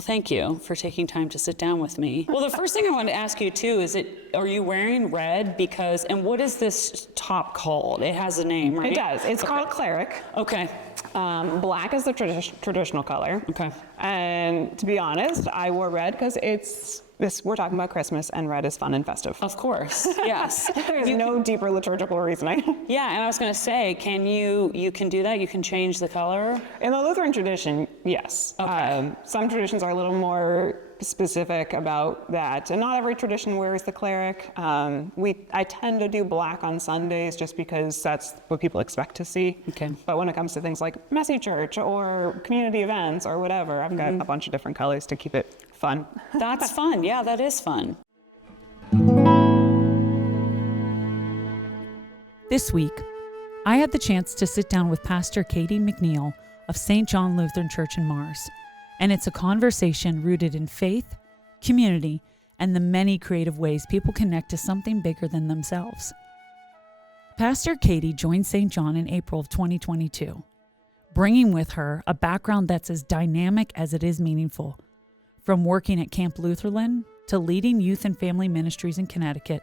Well, thank you for taking time to sit down with me. Well, the first thing I want to ask you too is, are you wearing red? Because, and what is this top called? It has a name, right? It does. It's called cleric. Okay. Black is the traditional color. Okay. And to be honest, I wore red because we're talking about Christmas, and red is fun and festive. Of course, yes. There's no deeper liturgical reasoning. Yeah, and I was going to say, you can do that? You can change the color? In the Lutheran tradition, yes. Okay. Some traditions are a little more specific about that, and not every tradition wears the cleric. I tend to do black on Sundays just because that's what people expect to see. Okay. But when it comes to things like messy church or community events or whatever, I've got a bunch of different colors to keep it fun. That's fun. Yeah, that is fun. This week, I had the chance to sit down with Pastor Katie McNeal of St. John Lutheran Church in Mars, and it's a conversation rooted in faith, community, and the many creative ways people connect to something bigger than themselves. Pastor Katie joined St. John in April of 2022, bringing with her a background that's as dynamic as it is meaningful. From working at Camp Lutherlyn to leading youth and family ministries in Connecticut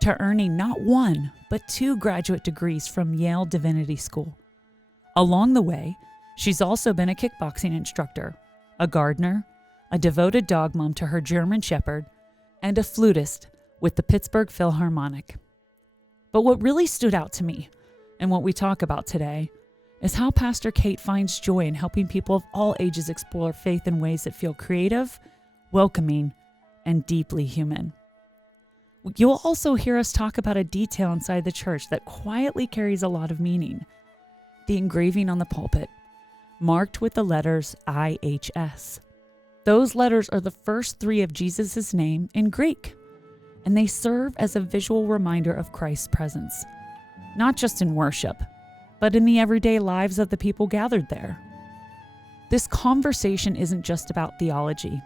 to earning not one, but 2 graduate degrees from Yale Divinity School. Along the way, she's also been a kickboxing instructor, a gardener, a devoted dog mom to her German Shepherd, and a flutist with the Pittsburgh Philharmonic. But what really stood out to me, and what we talk about today, is how Pastor Kate finds joy in helping people of all ages explore faith in ways that feel creative, welcoming, and deeply human. You'll also hear us talk about a detail inside the church that quietly carries a lot of meaning: the engraving on the pulpit, marked with the letters IHS. Those letters are the first 3 of Jesus' name in Greek, and they serve as a visual reminder of Christ's presence, not just in worship, but in the everyday lives of the people gathered there. This conversation isn't just about theology.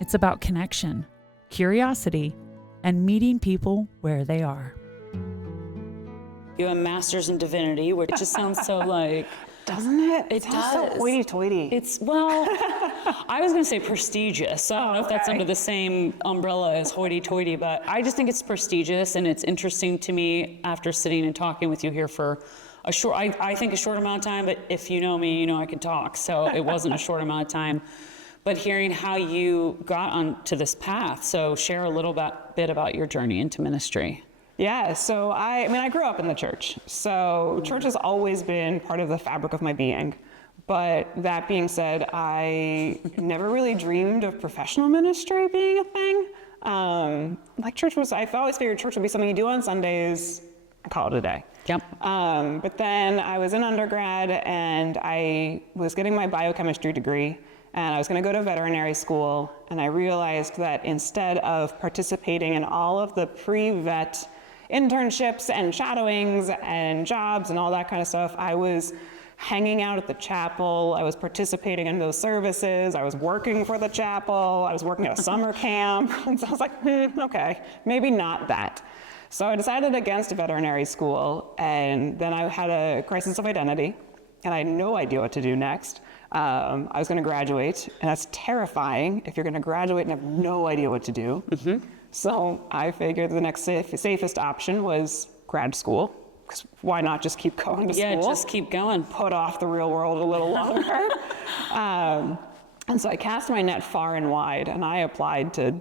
It's about connection, curiosity, and meeting people where they are. You have a master's in divinity, which just sounds so like... Doesn't it? It sounds does. So hoity-toity. Well, I was going to say prestigious. So I don't know if that's under the same umbrella as hoity-toity, but I just think it's prestigious, and it's interesting to me after sitting and talking with you here for a short, I think a short amount of time, but if you know me, you know I can talk. So it wasn't a short amount of time. But hearing how you got onto this path, so share a little bit about your journey into ministry. Yeah, so I grew up in the church. So church has always been part of the fabric of my being. But that being said, I never really dreamed of professional ministry being a thing. I always figured church would be something you do on Sundays and call it a day. Yep. But then I was in undergrad and I was getting my biochemistry degree, and I was going to go to veterinary school, and I realized that instead of participating in all of the pre-vet internships and shadowings and jobs and all that kind of stuff, I was hanging out at the chapel, I was participating in those services, I was working for the chapel, I was working at a summer camp, and so I was like, okay, maybe not that. So I decided against veterinary school, and then I had a crisis of identity, and I had no idea what to do next. I was going to graduate, and that's terrifying if you're going to graduate and have no idea what to do. Mm-hmm. So I figured the next safest option was grad school, because why not just keep going to school? Yeah, just keep going. Put off the real world a little longer. And so I cast my net far and wide, and I applied to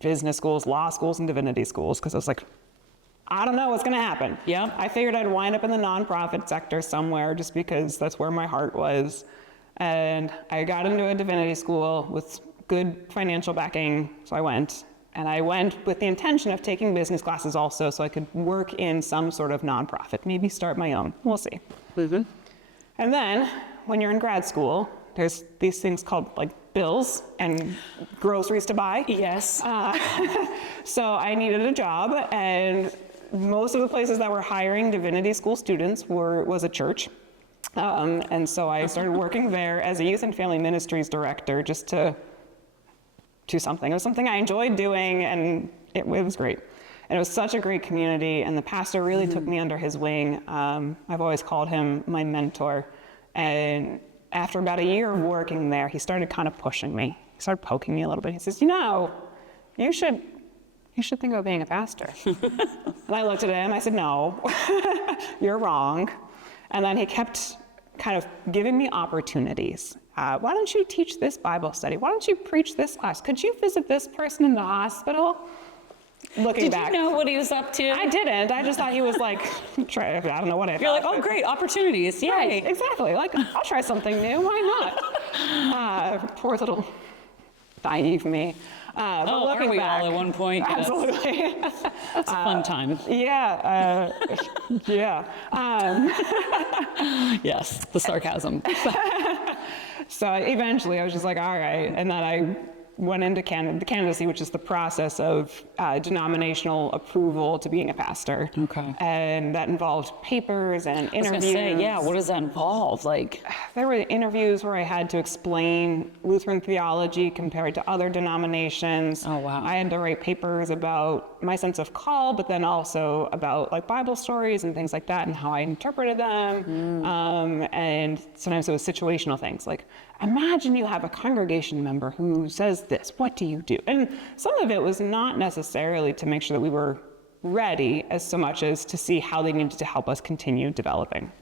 business schools, law schools, and divinity schools, because I was like, I don't know what's going to happen. Yeah. I figured I'd wind up in the nonprofit sector somewhere just because that's where my heart was. And I got into a divinity school with good financial backing, so I went. And I went with the intention of taking business classes also, so I could work in some sort of nonprofit, maybe start my own. We'll see. Mm-hmm. And then, when you're in grad school, there's these things called like bills and groceries to buy. Yes. So I needed a job, and most of the places that were hiring divinity school students was a church. And so I started working there as a youth and family ministries director, just to do something. It was something I enjoyed doing, and it was great. And it was such a great community, and the pastor really took me under his wing. I've always called him my mentor. And after about a year of working there, he started kind of pushing me. he started poking me a little bit. He says, you should think about being a pastor. And I looked at him, I said, no, you're wrong. And then he kept kind of giving me opportunities. Why don't you teach this Bible study? Why don't you preach this class? Could you visit this person in the hospital? Looking back. Did you know what he was up to? I didn't. I just thought he was like, I don't know what I You're like, oh, great, opportunities. Yay. Right, exactly. Like, I'll try something new. Why not? Poor little naive me. But aren't we all at one point? Absolutely. That's a fun time. Yeah. Yeah. Yes, the sarcasm. So eventually I was just like, all right. And then I went into the candidacy, which is the process of denominational approval to being a pastor. Okay. And that involved papers and interviews. I was gonna say, yeah, what does that involve? Like, there were interviews where I had to explain Lutheran theology compared to other denominations. Oh, wow. I had to write papers about my sense of call, but then also about like Bible stories and things like that and how I interpreted them. And sometimes it was situational things like, imagine you have a congregation member who says this, what do you do? And some of it was not necessarily to make sure that we were ready as so much as to see how they needed to help us continue developing.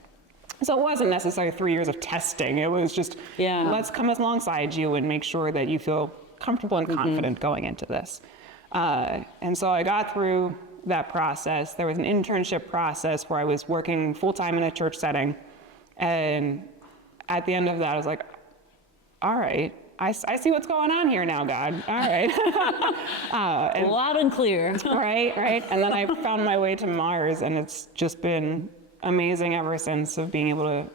So it wasn't necessarily 3 years of testing. It was just, let's come alongside you and make sure that you feel comfortable and confident going into this. And so I got through that process. There was an internship process where I was working full-time in a church setting. And at the end of that, I was like, all right, I see what's going on here now, God. All right. loud and clear. Right. And then I found my way to Mars, and it's just been amazing ever since of being able to,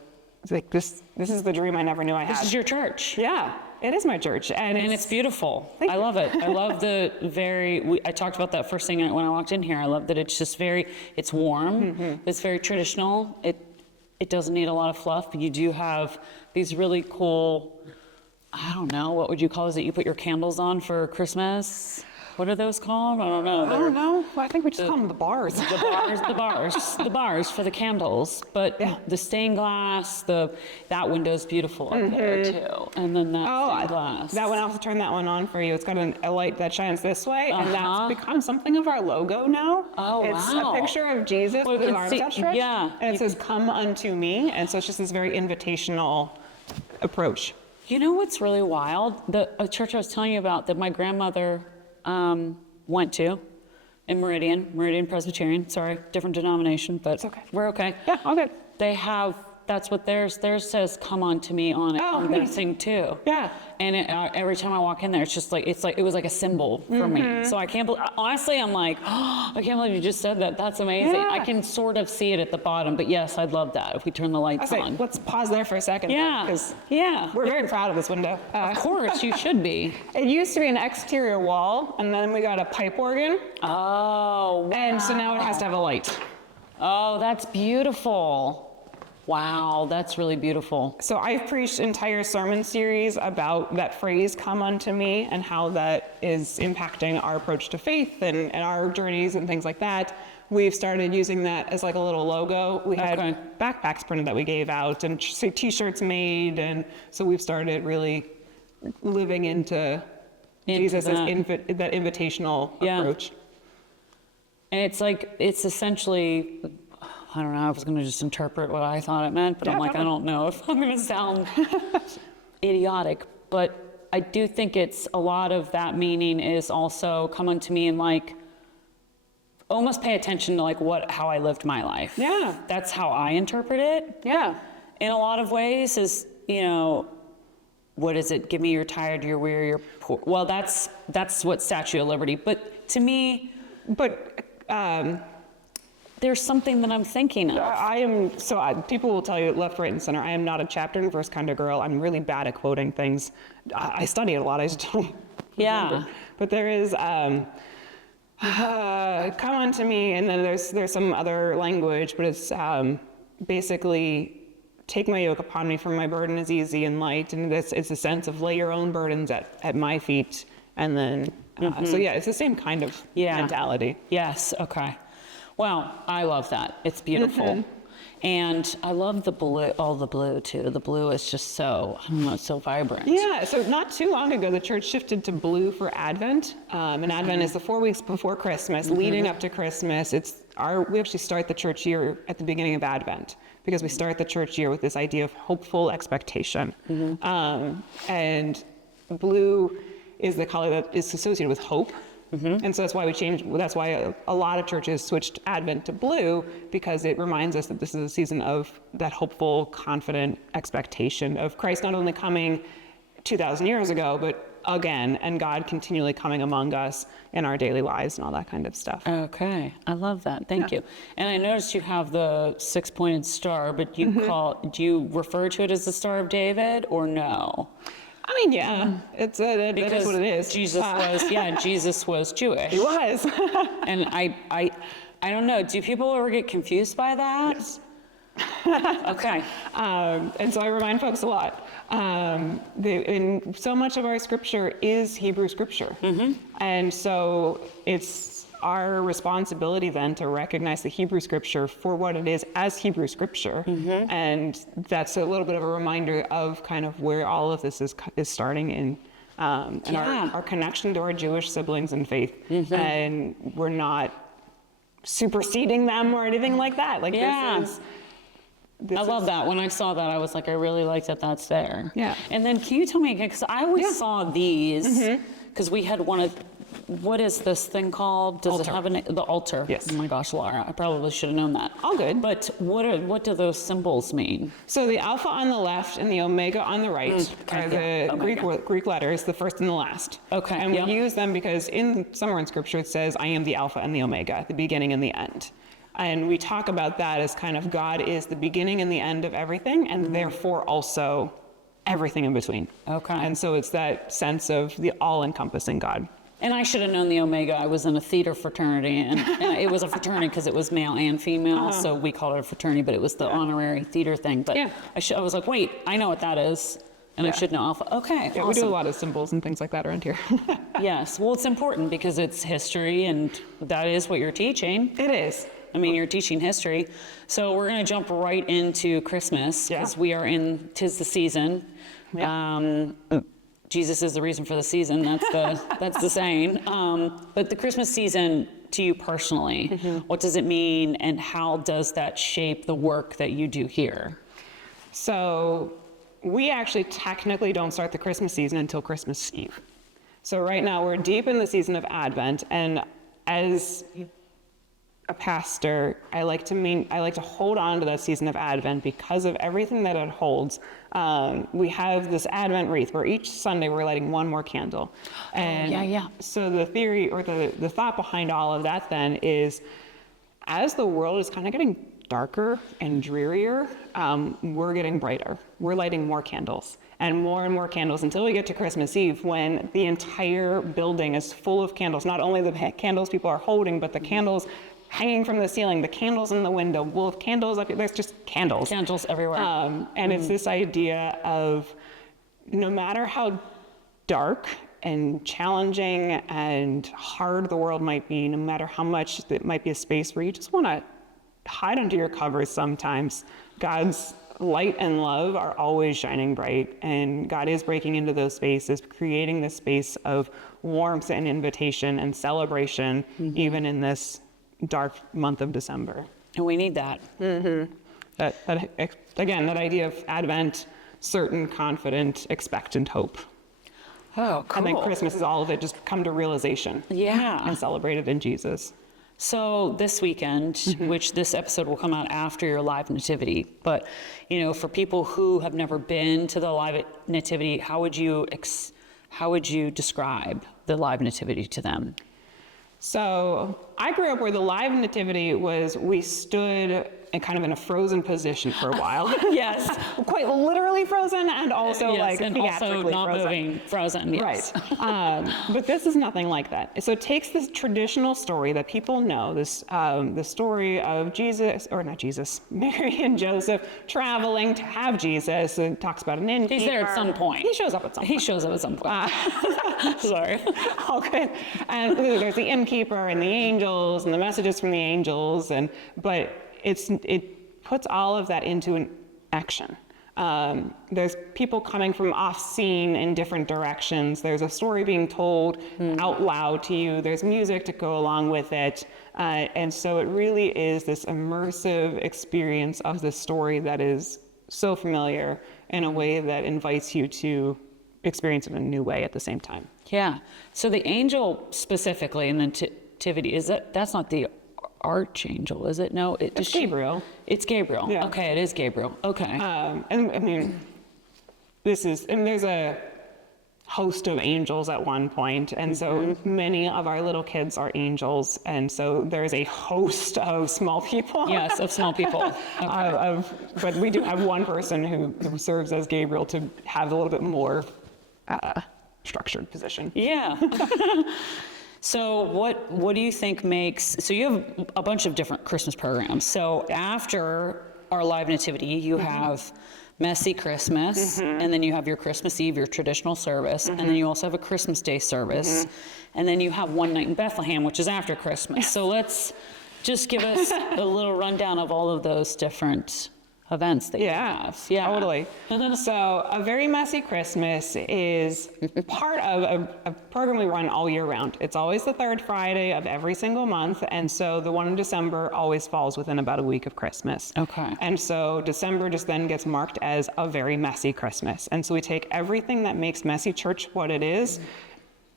like, this is the dream I never knew I had. This is your church. Yeah, it is my church. And it's beautiful. I love it. I love I talked about that first thing when I walked in here. I love that it's just it's warm. It's very traditional. It doesn't need a lot of fluff, but you do have these really cool, I don't know, what would you call it? That you put your candles on for Christmas? What are those called? I don't know. I don't know. Well, I think we just call them the bars. The bars for the candles. But the stained glass, that window's beautiful up there too. And then that stained glass. That one, I'll have to turn that one on for you. It's got a light that shines this way, and that's become something of our logo now. Oh, it's wow. a picture of Jesus with his arms outstretched. Yeah. And it says, come unto me. And so it's just this very invitational approach. You know what's really wild? A church I was telling you about that my grandmother went to in Meridian Presbyterian. Sorry, different denomination, but it's okay. We're okay. Yeah, all good. They have, that's what theirs says, come on to me on it. Oh, on that thing too. Yeah. And every time I walk in there, it's like it was like a symbol for me. So I can't believe, honestly, I'm like, oh, I can't believe you just said that. That's amazing. Yeah. I can sort of see it at the bottom, but yes, I'd love that if we turn the lights on. Let's pause there for a second. Yeah. Because yeah. we're very proud of this window. Of course, you should be. It used to be an exterior wall, and then we got a pipe organ. Oh, wow. And so now it has to have a light. Oh, that's beautiful. Wow, that's really beautiful. So I've preached entire sermon series about that phrase, come unto me, and how that is impacting our approach to faith and our journeys and things like that. We've started using that as like a little logo. We had backpacks printed that we gave out and t-shirts made. And so we've started really living into Jesus as that invitational approach. And it's essentially, I don't know, I was going to just interpret what I thought it meant, but I'm like, I don't know if I'm going to sound idiotic. But I do think it's a lot of that meaning is also come unto me and like, almost pay attention to like how I lived my life. Yeah. That's how I interpret it. Yeah. In a lot of ways is, what is it? Give me you're tired, you're weary, you're poor. Well, that's what Statue of Liberty. But to me, there's something that I'm thinking of. People will tell you left, right, and center. I am not a chapter and verse kind of girl. I'm really bad at quoting things. I study it a lot. I just don't remember. But there is, come unto me, and then there's some other language, but it's basically take my yoke upon me, for my burden is easy and light. And it's a sense of lay your own burdens at my feet. And then, so yeah, it's the same kind of mentality. Yes, okay. Well, I love that. It's beautiful. And I love the blue, all the blue too. The blue is just so, I don't know, it's so vibrant. Yeah, so not too long ago, the church shifted to blue for Advent. And Advent is the 4 weeks before Christmas, leading up to Christmas. We actually start the church year at the beginning of Advent, because we start the church year with this idea of hopeful expectation. And blue is the color that is associated with hope. And so that's why a lot of churches switched Advent to blue, because it reminds us that this is a season of that hopeful, confident expectation of Christ not only coming 2,000 years ago, but again, and God continually coming among us in our daily lives and all that kind of stuff. Okay, I love that. Thank you. And I noticed you have the 6-pointed star, but do you refer to it as the Star of David or no? I mean, yeah, that is what it is. Jesus was Jewish. He was. And I don't know, do people ever get confused by that? Yes. Okay. And so I remind folks a lot. In so much of our scripture is Hebrew scripture. And so it's our responsibility then to recognize the Hebrew scripture for what it is as Hebrew scripture. And that's a little bit of a reminder of kind of where all of this is starting in, and our connection to our Jewish siblings in faith. And we're not superseding them or anything like that. Like I love that. When I saw that, I was like, I really like that that's there. Yeah. And then can you tell me again, because I always saw these, because we had one of, what is this thing called? Does it have the altar? Yes. Oh my gosh, Laura, I probably should have known that. All good. But what do those symbols mean? So the alpha on the left and the omega on the right are the Greek letters, the first and the last. Okay. And we use them because somewhere in scripture it says, I am the alpha and the omega, the beginning and the end. And we talk about that as kind of God is the beginning and the end of everything, and therefore also everything in between. Okay. And so it's that sense of the all-encompassing God. And I should have known the Omega. I was in a theater fraternity, and it was a fraternity because it was male and female, so we called it a fraternity, but it was the honorary theater thing. But I was like, wait, I know what that is, and I should know alpha. Okay, yeah, awesome. We do a lot of symbols and things like that around here. Yes, well, it's important because it's history, and that is what you're teaching. It is. I mean, you're teaching history. So we're going to jump right into Christmas, because we are in 'tis the season. Yeah. Jesus is the reason for the season. That's the saying. But the Christmas season, to you personally, what does it mean, and how does that shape the work that you do here? So we actually technically don't start the Christmas season until Christmas Eve. So right now we're deep in the season of Advent, and as a pastor, I like to hold on to that season of Advent because of everything that it holds. We have this Advent wreath where each Sunday we're lighting one more candle. And so the theory or the thought behind all of that then is, as the world is kind of getting darker and drearier, we're getting brighter. We're lighting more candles and more candles until we get to Christmas Eve, when the entire building is full of candles. Not only the candles people are holding, but the candles hanging from the ceiling, the candles in the window, wolf candles up here, there's just candles. Candles everywhere. And it's this idea of, no matter how dark and challenging and hard the world might be, no matter how much it might be a space where you just want to hide under your covers sometimes, God's light and love are always shining bright, and God is breaking into those spaces, creating this space of warmth and invitation and celebration, even in this dark month of December. And we need that. Again, that idea of Advent, certain, confident, expectant hope. Oh, cool. And then Christmas is all of it just come to realization. Yeah. And celebrated in Jesus. So this weekend, which this episode will come out after your live nativity, but for people who have never been to the live nativity, how would you describe the live nativity to them? So I grew up where the live nativity was, we stood kind of in a frozen position for a while. Yes. Quite literally frozen, and also and also not frozen. moving, frozen. Yes. Right. But this is nothing like that. So it takes this traditional story that people know, the story of Mary and Joseph traveling to have Jesus. It talks about an innkeeper. He's there at some point. He shows up at some point. Sorry. Okay. And there's the innkeeper and the angels and the messages from the angels, but puts all of that into an action. There's people coming from off scene in different directions. There's a story being told out loud to you. There's music to go along with it. And so it really is this immersive experience of this story that is so familiar in a way that invites you to experience it in a new way at the same time. Yeah. So the angel specifically in the Nativity, that's not the archangel, is it? No, It's Gabriel. It's Gabriel. Yeah. Okay, it is Gabriel. Okay. And I mean, there's a host of angels at one point, and so many of our little kids are angels, and so there's a host of small people. Yes, of small people. Okay. But we do have one person who serves as Gabriel to have a little bit more structured position. Yeah. So what do you think makes, so you have a bunch of different Christmas programs. So after our live nativity, you have Messy Christmas, and then you have your Christmas Eve, your traditional service, and then you also have a Christmas Day service, and then you have One Night in Bethlehem, which is after Christmas. So let's just give us a little rundown of all of those different events that you have. Yeah, totally. So a Very Messy Christmas is part of a program we run all year round. It's always the third Friday of every single month, and so the one in December always falls within about a week of Christmas. Okay. And so December just then gets marked as a very messy Christmas. And so we take everything that makes Messy Church what it is,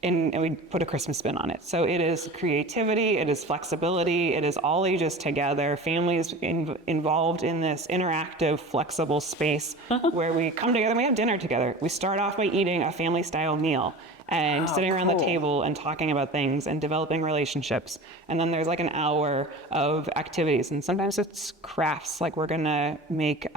and we put a Christmas spin on it. So it is creativity, it is flexibility, it is all ages together, families involved in this interactive, flexible space where we come together and we have dinner together. We start off by eating a family-style meal and sitting around the table and talking about things and developing relationships. And then there's like an hour of activities, and sometimes it's crafts, like we're gonna make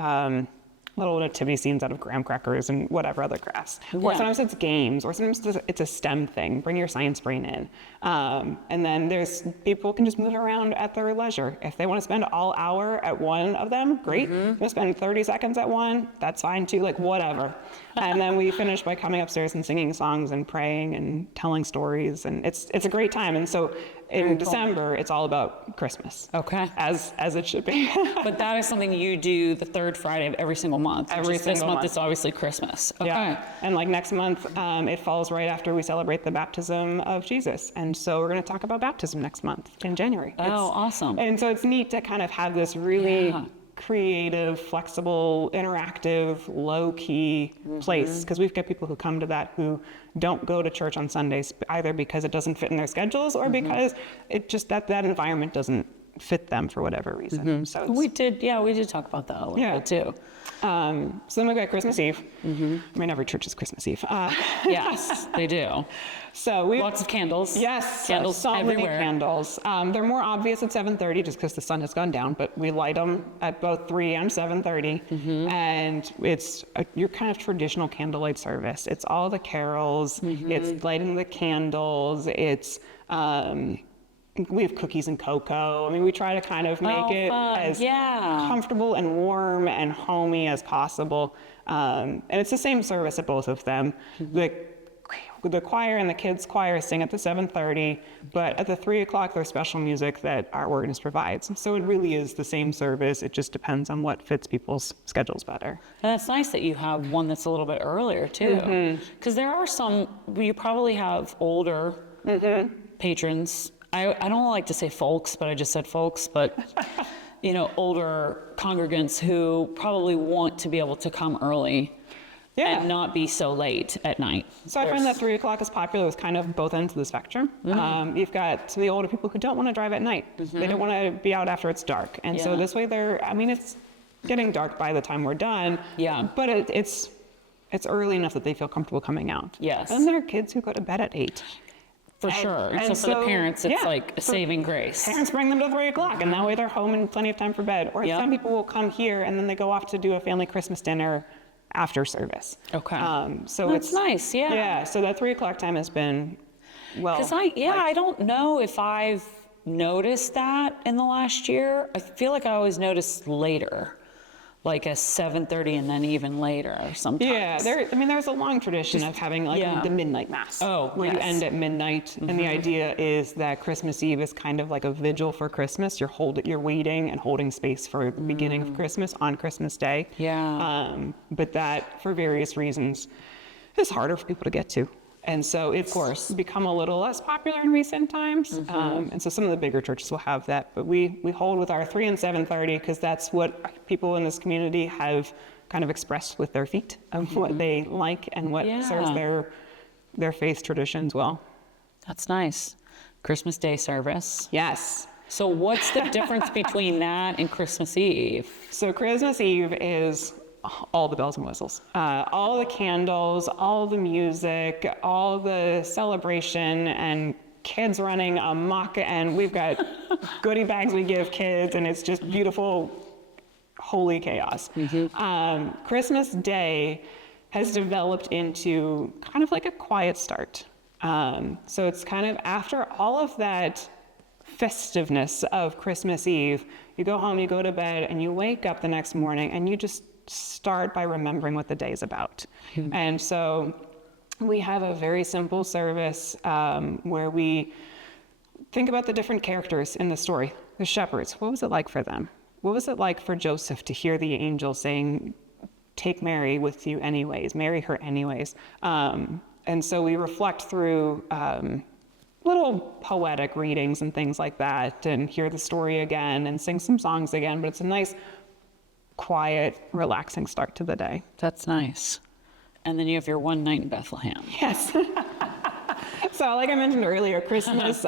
little nativity scenes out of graham crackers and whatever other crafts. Or sometimes it's games, or sometimes it's a STEM thing. Bring your science brain in. And then there's people can just move around at their leisure. If they want to spend all hour at one of them, great. If you want to spend 30 seconds at one, that's fine too, like whatever. And then we finish by coming upstairs and singing songs and praying and telling stories, and it's a great time. And so in December, it's all about Christmas. Okay. As it should be. But that is something you do the third Friday of every single month. This month, it's obviously Christmas. Okay. Yeah. And like next month, it falls right after we celebrate the baptism of Jesus. And so we're going to talk about baptism next month in January. Oh, awesome. And so it's neat to kind of have this really creative, flexible, interactive, low-key place, because we've got people who come to that who don't go to church on Sundays either because it doesn't fit in their schedules or because it just that environment doesn't fit them for whatever reason. So we did talk about that a little bit too. So then we've got Christmas Eve. I mean, every church is Christmas Eve. Yes, they do. So we lots of candles. Yes, candles so everywhere. many candles. They're more obvious at 7:30 just because the sun has gone down, but we light them at both 3 and 7:30, and it's your kind of traditional candlelight service. It's all the carols. It's lighting the candles. It's we have cookies and cocoa. I mean, we try to kind of make it as comfortable and warm and homey as possible. And it's the same service at both of them. The choir and the kids' choir sing at the 7:30, but at the 3 o'clock, there's special music that our organist provides. So it really is the same service. It just depends on what fits people's schedules better. And it's nice that you have one that's a little bit earlier too, because there are some, you probably have older patrons. I don't like to say folks, but I just said folks, but older congregants who probably want to be able to come early and not be so late at night. So I find that 3 o'clock is popular with kind of both ends of the spectrum. You've got some of the older people who don't want to drive at night. They don't want to be out after it's dark. And so this way it's getting dark by the time we're done. Yeah. But it's early enough that they feel comfortable coming out. Yes. And there are kids who go to bed at 8. For sure. And so for the parents, it's like a saving grace. Parents bring them to 3 o'clock, and that way they're home in plenty of time for bed. Or some people will come here, and then they go off to do a family Christmas dinner after service. Okay. So that's nice, Yeah, so that 3 o'clock time has been, because I don't know if I've noticed that in the last year. I feel like I always noticed later. like a 7:30 and then even later sometimes. Yeah, there's a long tradition of having like the midnight mass. Oh, where you end at midnight, and the idea is that Christmas Eve is kind of like a vigil for Christmas. You're waiting and holding space for the beginning of Christmas on Christmas Day. Yeah. But that, for various reasons, is harder for people to get to. And so it's become a little less popular in recent times. And so some of the bigger churches will have that. But we hold with our 3 and 7:30 because that's what people in this community have kind of expressed with their feet of what they like and what serves their faith traditions well. That's nice. Christmas Day service. Yes. So what's the difference between that and Christmas Eve? So Christmas Eve is all the bells and whistles, all the candles, all the music, all the celebration, and kids running amok, and we've got goodie bags we give kids, and it's just beautiful, holy chaos. Christmas Day has developed into kind of like a quiet start. So it's kind of after all of that festiveness of Christmas Eve, you go home, you go to bed, and you wake up the next morning, and you just start by remembering what the day is about. And so we have a very simple service where we think about the different characters in the story. The shepherds, what was it like for them? What was it like for Joseph to hear the angel saying, take Mary with you anyways, marry her anyways? And so we reflect through little poetic readings and things like that, and hear the story again and sing some songs again, but it's a nice quiet, relaxing start to the day. That's nice. And then you have your one night in Bethlehem. Yes. So like I mentioned earlier, Christmas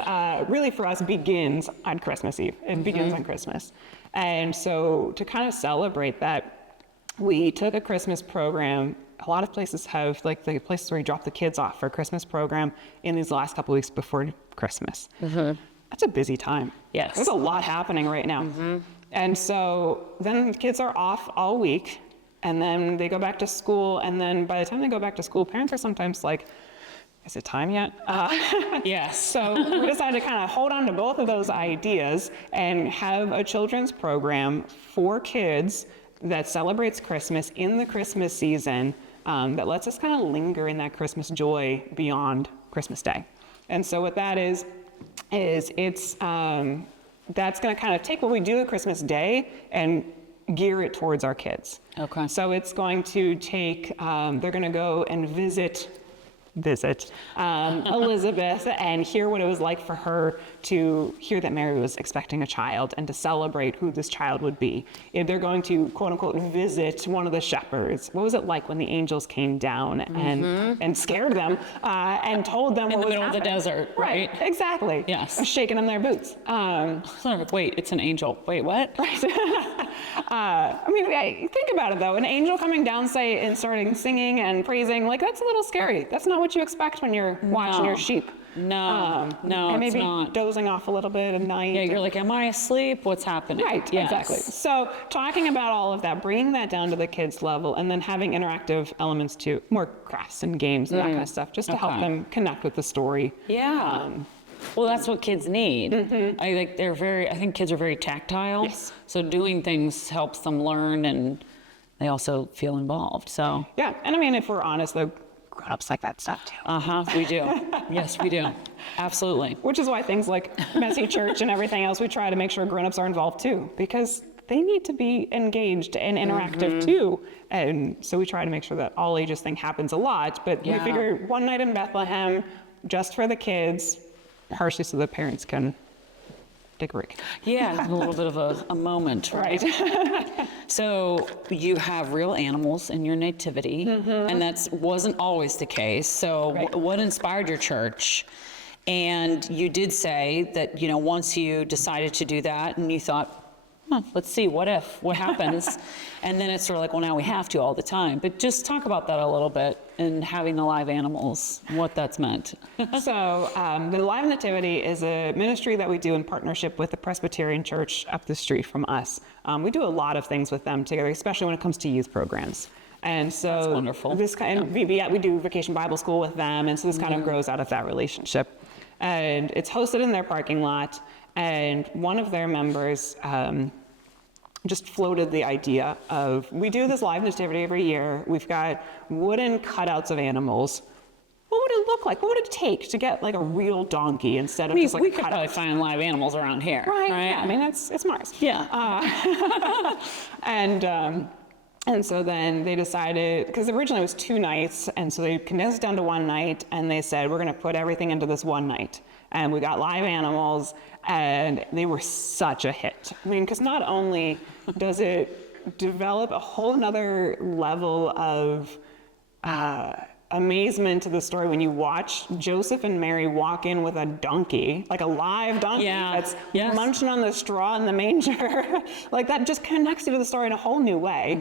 really for us begins on Christmas Eve. It begins on Christmas. And so to kind of celebrate that, we took a Christmas program. A lot of places have like the places where you drop the kids off for a Christmas program in these last couple weeks before Christmas. That's a busy time. Yes. There's a lot happening right now. And so then the kids are off all week, and then they go back to school, and then by the time they go back to school, parents are sometimes like, is it time yet? Yes. So we decided to kind of hold on to both of those ideas and have a children's program for kids that celebrates Christmas in the Christmas season, that lets us kind of linger in that Christmas joy beyond Christmas Day. And so what that is it's that's going to kind of take what we do at Christmas Day and gear it towards our kids. Okay. So it's going to take, they're going to go and visit Elizabeth and hear what it was like for her to hear that Mary was expecting a child and to celebrate who this child would be. If they're going to, quote unquote, visit one of the shepherds. What was it like when the angels came down and scared them and told them in what the was middle of the desert, right? Exactly. Yes. Shaking in their boots. Wait, it's an angel. Wait, what? Right. Think about it though. An angel coming down, say, and starting singing and praising, like that's a little scary. That's not what you expect when you're watching your sheep. No, and maybe it's not. dozing off a little bit at night. Yeah, you're like, am I asleep? What's happening? Right, Yes. exactly. So talking about all of that, bringing that down to the kids' level, and then having interactive elements too, more crafts and games and that kind of stuff, just to help them connect with the story. Yeah. Well, that's what kids need. I think kids are very tactile. Yes. So doing things helps them learn, and they also feel involved. So. Yeah, and if we're honest, though, grown-ups like that stuff too. We do. Yes, we do. Absolutely. Which is why things like Messy Church and everything else, we try to make sure grown-ups are involved too, because they need to be engaged and interactive too. And so we try to make sure that all ages thing happens a lot, but we figure one night in Bethlehem, just for the kids, partially so the parents can take a break. Yeah, a little bit of a moment. Right. So you have real animals in your nativity, and that wasn't always the case. So what inspired your church? And you did say that, once you decided to do that and you thought, let's see, what happens? And then it's sort of like, well, now we have to all the time. But just talk about that a little bit and having the live animals, what that's meant. So the Live Nativity is a ministry that we do in partnership with the Presbyterian Church up the street from us. We do a lot of things with them together, especially when it comes to youth programs. And so that's wonderful. We do Vacation Bible School with them, and so this kind of grows out of that relationship. And it's hosted in their parking lot, and one of their members just floated the idea of, we do this live nativity every year. We've got wooden cutouts of animals. What would it look like? What would it take to get like a real donkey instead of just like we could probably find live animals around here, right? Yeah, I mean, it's Mars. Yeah. And so then they decided, because originally it was 2 nights, and so they condensed it down to 1 night, and they said, we're going to put everything into this 1 night. And we got live animals, and they were such a hit. I mean, because not only does it develop a whole nother level of amazement to the story when you watch Joseph and Mary walk in with a donkey, like a live donkey that's munching on the straw in the manger. Like that just connects you to the story in a whole new way.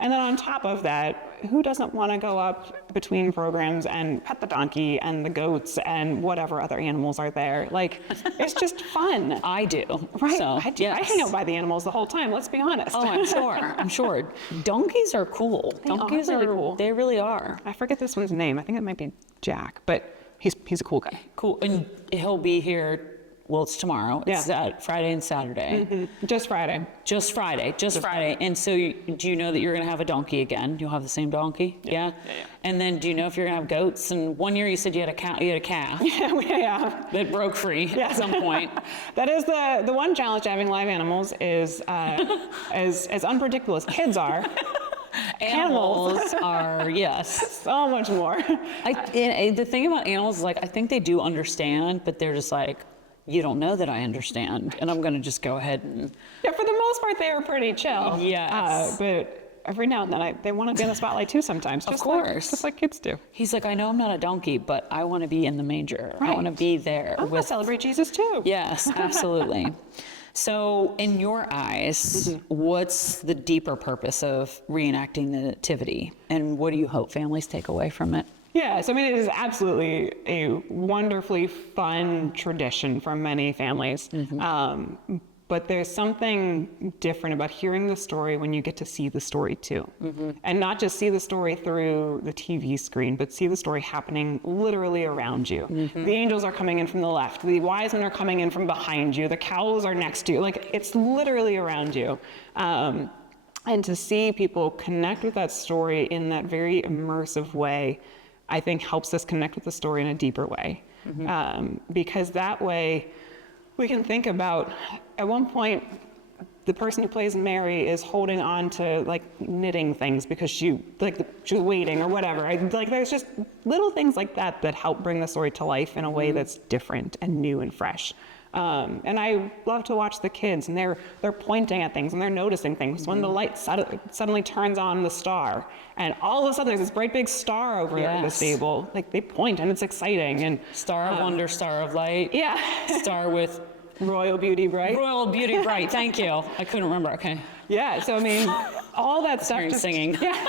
And then on top of that, who doesn't want to go up between programs and pet the donkey and the goats and whatever other animals are there? Like, it's just fun. I do. Right. So, I do. I hang out by the animals the whole time, let's be honest. Oh, I'm sure. I'm sure. Donkeys are cool. Donkeys really are cool. They really are. I forget this one's name. I think it might be Jack, but he's a cool guy. Cool. And he'll be here. Well, it's tomorrow. It's Friday and Saturday. Just Friday. Just Friday. And so do you know that you're going to have a donkey again? You'll have the same donkey? Yeah. And then do you know if you're going to have goats? And one year you said you had a calf. Yeah. That broke free at some point. That is the one challenge to having live animals is as unpredictable as kids are. Animals are, yes. So much more. The thing about animals is, like, I think they do understand, but they're just like, you don't know that I understand, and I'm going to just go ahead and... Yeah, for the most part, they were pretty chill. Yes. But every now and then, they want to be in the spotlight too sometimes. Of course. Just like kids do. He's like, I know I'm not a donkey, but I want to be in the manger. Right. I want to be there. I want to celebrate Jesus too. Yes, absolutely. So, in your eyes, what's the deeper purpose of reenacting the Nativity, and what do you hope families take away from it? Yeah, so I mean, it is absolutely a wonderfully fun tradition for many families. But there's something different about hearing the story when you get to see the story too. And not just see the story through the TV screen, but see the story happening literally around you. The angels are coming in from the left. The wise men are coming in from behind you. The cows are next to you. Like, it's literally around you. And to see people connect with that story in that very immersive way, I think helps us connect with the story in a deeper way. Because that way we can think about, at one point, the person who plays Mary is holding on to like knitting things because she's waiting or whatever. There's just little things like that that help bring the story to life in a way that's different and new and fresh. And I love to watch the kids, and they're pointing at things and they're noticing things. When the light suddenly turns on the star, and all of a sudden there's this great big star over there at the stable. Like, they point, and it's exciting. And Star of Wonder, Star of Light. Yeah. Star with Royal Beauty Bright. Royal Beauty Bright. Thank you. I couldn't remember. Okay. Yeah. So I mean, all that stuff. Singing. Yeah.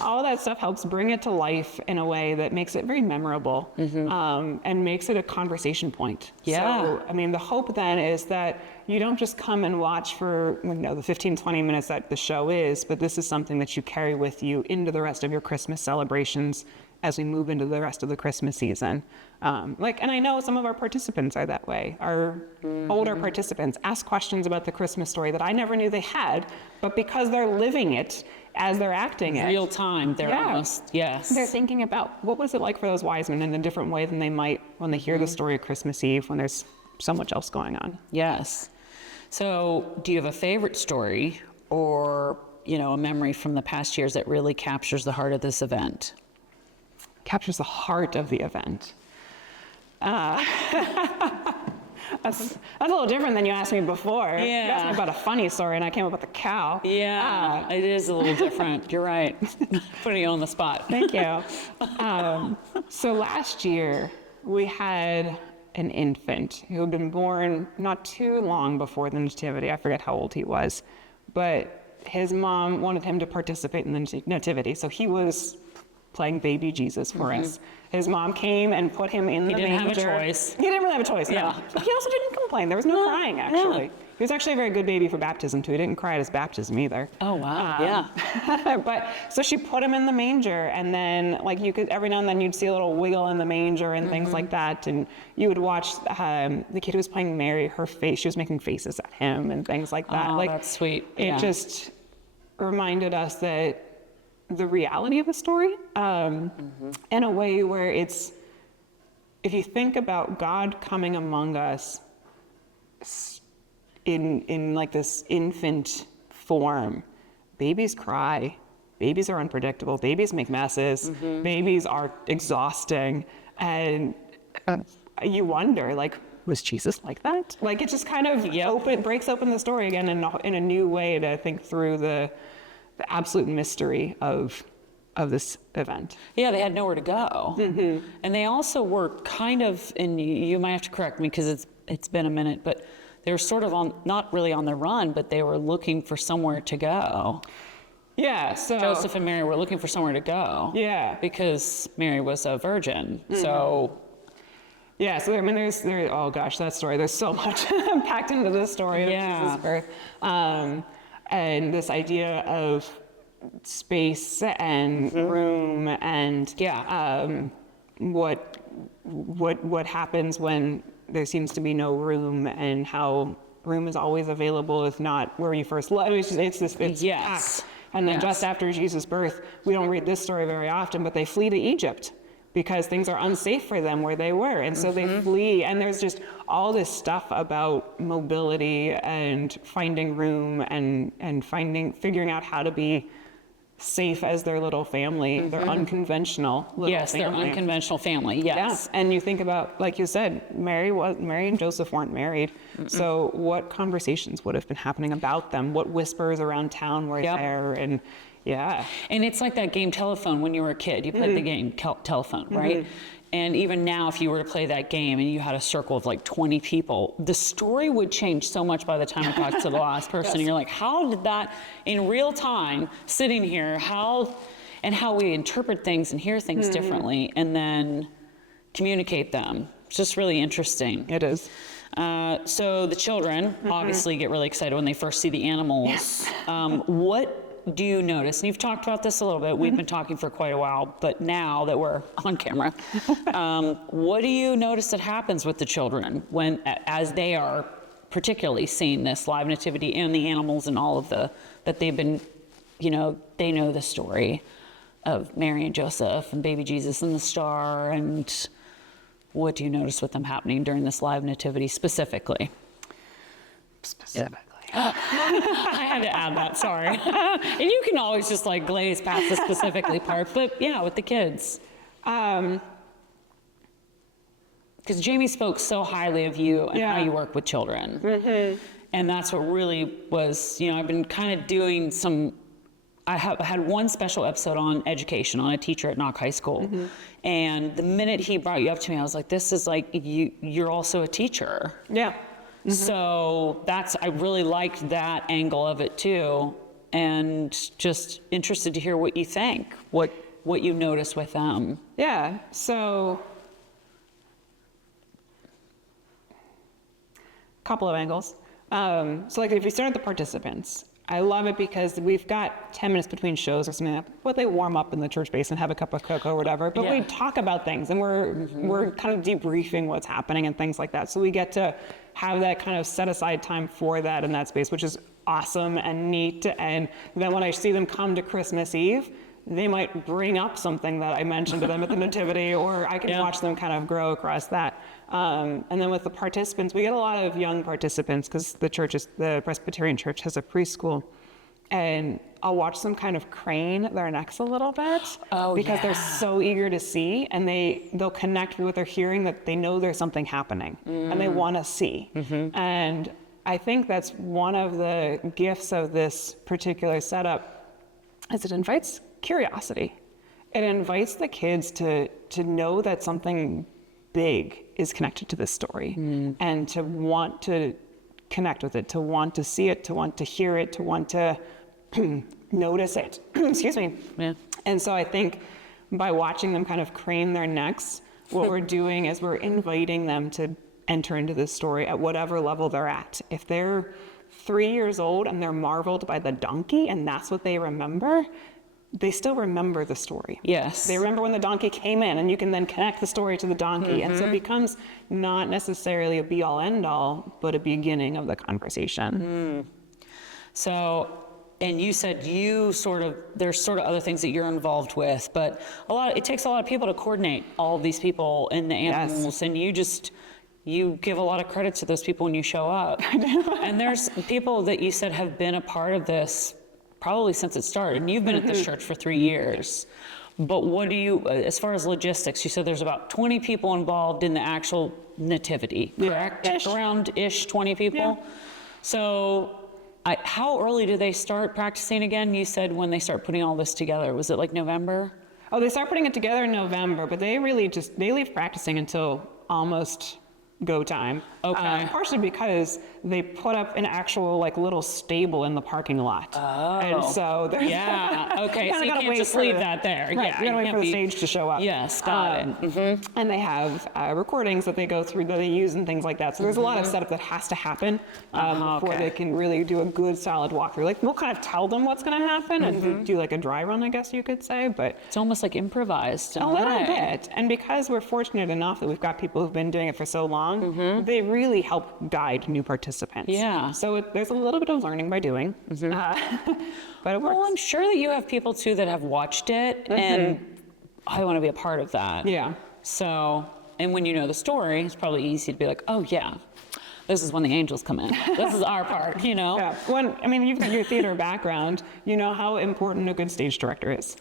All that stuff helps bring it to life in a way that makes it very memorable, and makes it a conversation point. Yeah. So, I mean, the hope then is that you don't just come and watch for, the 15, 20 minutes that the show is, but this is something that you carry with you into the rest of your Christmas celebrations as we move into the rest of the Christmas season. And I know some of our participants are that way. Our older participants ask questions about the Christmas story that I never knew they had, but because they're living it as they're acting it. Real time, they're almost, yes. They're thinking about what was it like for those wise men in a different way than they might when they hear the story of Christmas Eve, when there's so much else going on. Yes. So do you have a favorite story or, a memory from the past years that really captures the heart of this event? Captures the heart of the event. That's a little different than you asked me before. Yeah. You asked me about a funny story, and I came up with a cow. Yeah, it is a little different. You're right. Putting you on the spot. Thank you. So last year, we had an infant who had been born not too long before the Nativity. I forget how old he was, but his mom wanted him to participate in the Nativity. So he was playing baby Jesus for us. His mom came and put him in the manger. He didn't have a choice. He didn't really have a choice, Yeah. no. But he also didn't complain. There was no crying, actually. Yeah. He was actually a very good baby for baptism, too. He didn't cry at his baptism either. Oh, wow. Yeah. But so she put him in the manger, and then like you could every now and then you'd see a little wiggle in the manger and things like that, and you would watch the kid who was playing Mary, her face, she was making faces at him and things like that. Oh, like that's sweet. It Yeah. just reminded us that the reality of the story, in a way where it's, if you think about God coming among us in like this infant form, babies cry, babies are unpredictable, babies make messes, babies are exhausting, and you wonder, like, was Jesus like that? Like, it just kind of breaks open the story again in a new way to think through the absolute mystery of this event. Yeah, they had nowhere to go. And they also were kind of, and you might have to correct me because it's been a minute, but they were sort of not really on the run, but they were looking for somewhere to go. Yeah, so Joseph and Mary were looking for somewhere to go. Yeah. Because Mary was a virgin. So yeah, so I mean, there's oh gosh, that story. There's so much packed into this story of Jesus' birth, and this idea of space and room and what happens when there seems to be no room, and how room is always available, if not where you first left. It's packed. And then just after Jesus' birth, we don't read this story very often, but they flee to Egypt because things are unsafe for them where they were. And so they flee, and there's just all this stuff about mobility and finding room and figuring out how to be safe as their little family, their unconventional little family. yes, their unconventional family. Yes. Yeah. And you think about, like you said, Mary and Joseph weren't married. So what conversations would have been happening about them? What whispers around town were there? And And it's like that game Telephone when you were a kid. You played the game Telephone, right? And even now, if you were to play that game and you had a circle of like 20 people, the story would change so much by the time you got to the last person. And you're like, how did that, in real time, sitting here, how we interpret things and hear things differently and then communicate them. It's just really interesting. it is. So the children obviously get really excited when they first see the animals. What do you notice? And you've talked about this a little bit. We've been talking for quite a while, but now that we're on camera, what do you notice that happens with the children as they are particularly seeing this live nativity and the animals and all of that they've been, they know the story of Mary and Joseph and baby Jesus and the star, and what do you notice with them happening during this live nativity specifically? I had to add that, sorry. And you can always just like glaze past the specifically part, but yeah, with the kids. Because Jamie spoke so highly of you and how you work with children. And that's what really was, I've been kind of doing I had one special episode on education, on a teacher at Knox High School. And the minute he brought you up to me, I was like, this is like, you're also a teacher. Yeah. So I really liked that angle of it too, and just interested to hear what you think, what you notice with them. Yeah, so a couple of angles. So like if you start at the participants, I love it because we've got 10 minutes between shows or something like that, but they warm up in the church base and have a cup of cocoa or whatever, but we talk about things and we're kind of debriefing what's happening and things like that. So we get to have that kind of set aside time for that in that space, which is awesome and neat. And then when I see them come to Christmas Eve, they might bring up something that I mentioned to them at the Nativity, or I can watch them kind of grow across that. And then with the participants, we get a lot of young participants because the Presbyterian Church has a preschool, and I'll watch them kind of crane their necks a little bit because they're so eager to see, and they'll connect with what they're hearing, that they know there's something happening and they want to see. And I think that's one of the gifts of this particular setup, is it invites curiosity. It invites the kids to know that something big is connected to this story, and to want to connect with it, to want to see it, to want to hear it, to want to notice it. Excuse me. Yeah. And so I think by watching them kind of crane their necks, what we're doing is we're inviting them to enter into this story at whatever level they're at. If they're 3 years old and they're marveled by the donkey and that's what they remember, they still remember the story. Yes. They remember when the donkey came in, and you can then connect the story to the donkey. And so it becomes not necessarily a be all end all, but a beginning of the conversation. So, and you said there's sort of other things that you're involved with, but it takes a lot of people to coordinate all of these people and the animals, and you give a lot of credit to those people when you show up. And there's people that you said have been a part of this probably since it started, and you've been at this church for 3 years. But what do you, as far as logistics, you said there's about 20 people involved in the actual nativity, correct? Ish. Around-ish 20 people? Yeah. So how early do they start practicing again? You said when they start putting all this together. Was it like November? Oh, they start putting it together in November, but they leave practicing until almost go time. Okay. Partially because they put up an actual little stable in the parking lot. Oh. And so there's Okay, so you can't just leave that there. Right, Yeah, you gotta wait can't for the be- stage to show up. Yes, got it. And they have recordings that they go through that they use and things like that. So there's a lot of setup that has to happen before they can really do a good solid walkthrough. We'll kind of tell them what's going to happen and do a dry run, I guess you could say. But It's almost like improvised. a little bit. And because we're fortunate enough that we've got people who've been doing it for so long, they really help guide new participants. Yeah. So there's a little bit of learning by doing. But it works. Well, I'm sure that you have people too that have watched it, and I want to be a part of that. Yeah. So, and when you know the story, it's probably easy to be like, oh yeah, this is when the angels come in. This is our part, you know? Yeah. You've got your theater background. You know how important a good stage director is.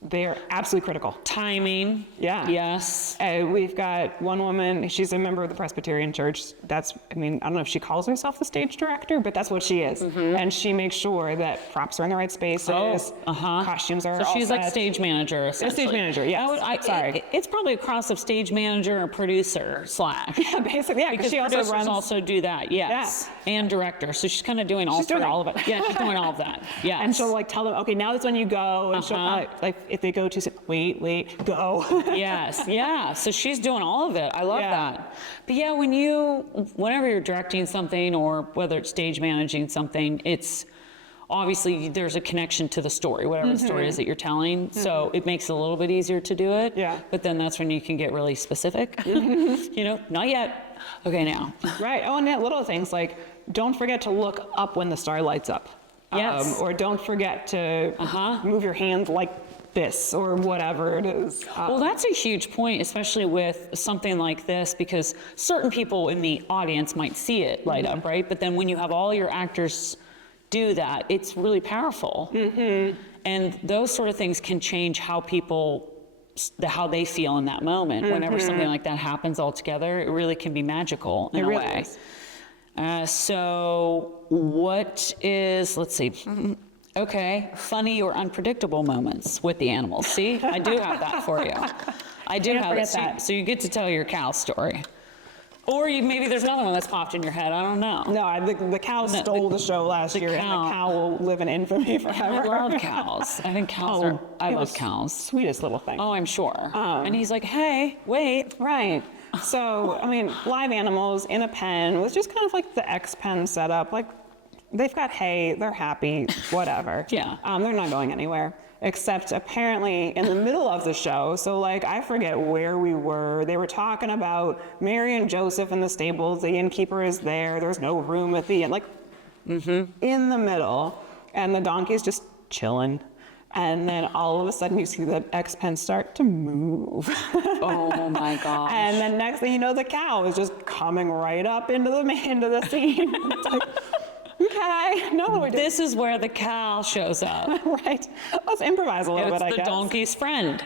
They are absolutely critical. Timing. Yeah. Yes. We've got one woman, she's a member of the Presbyterian Church. I don't know if she calls herself the stage director, but that's what she is. And she makes sure that props are in the right spaces, costumes are all She's like set. stage manager, essentially. Stage manager, yes. Sorry. It's probably a cross of stage manager and producer / Yeah, basically, yeah, because she also producers runs. also do that, yes. And director. So she's kind of doing all three. all of it. Yeah, she's doing all of that. Yeah. And she'll tell them, okay, now that's when you go. And she'll if they go too soon, wait, go. Yes, yeah. So she's doing all of it. I love that. But yeah, whenever you're directing something or whether it's stage managing something, it's obviously there's a connection to the story, whatever the story is that you're telling. So it makes it a little bit easier to do it. Yeah. But then that's when you can get really specific. Not yet. Okay, now. Right. Oh, and little things like don't forget to look up when the star lights up. Yes. Or don't forget to move your hand like this or whatever it is. Well, that's a huge point, especially with something like this, because certain people in the audience might see it light up, right? But then when you have all your actors do that, it's really powerful. And those sort of things can change how they feel in that moment. Whenever something like that happens all together, it really can be magical in a way. So what is, let's see. Okay, funny or unpredictable moments with the animals. See, I do have that for you. I do have that. So you get to tell your cow story. Or maybe there's another one that's popped in your head. I don't know. No, the cow stole the show last year, and the cow will live in infamy forever. I love cows. I think cows I love cows. Sweetest little thing. Oh, I'm sure. And he's like, hey, wait. Right. So, live animals in a pen was just kind of like the X pen setup. They've got hay, they're happy, whatever. Yeah. They're not going anywhere. Except apparently in the middle of the show, so I forget where we were. They were talking about Mary and Joseph in the stables. The innkeeper is there. There's no room at the end. In the middle. And the donkey's just chilling. And then all of a sudden you see the X-Pen start to move. Oh my gosh. And then next thing you know, the cow is just coming right up into the scene. It's like, okay, no. This is where the cow shows up. Right. Let's improvise a little bit, I guess. It's the donkey's friend.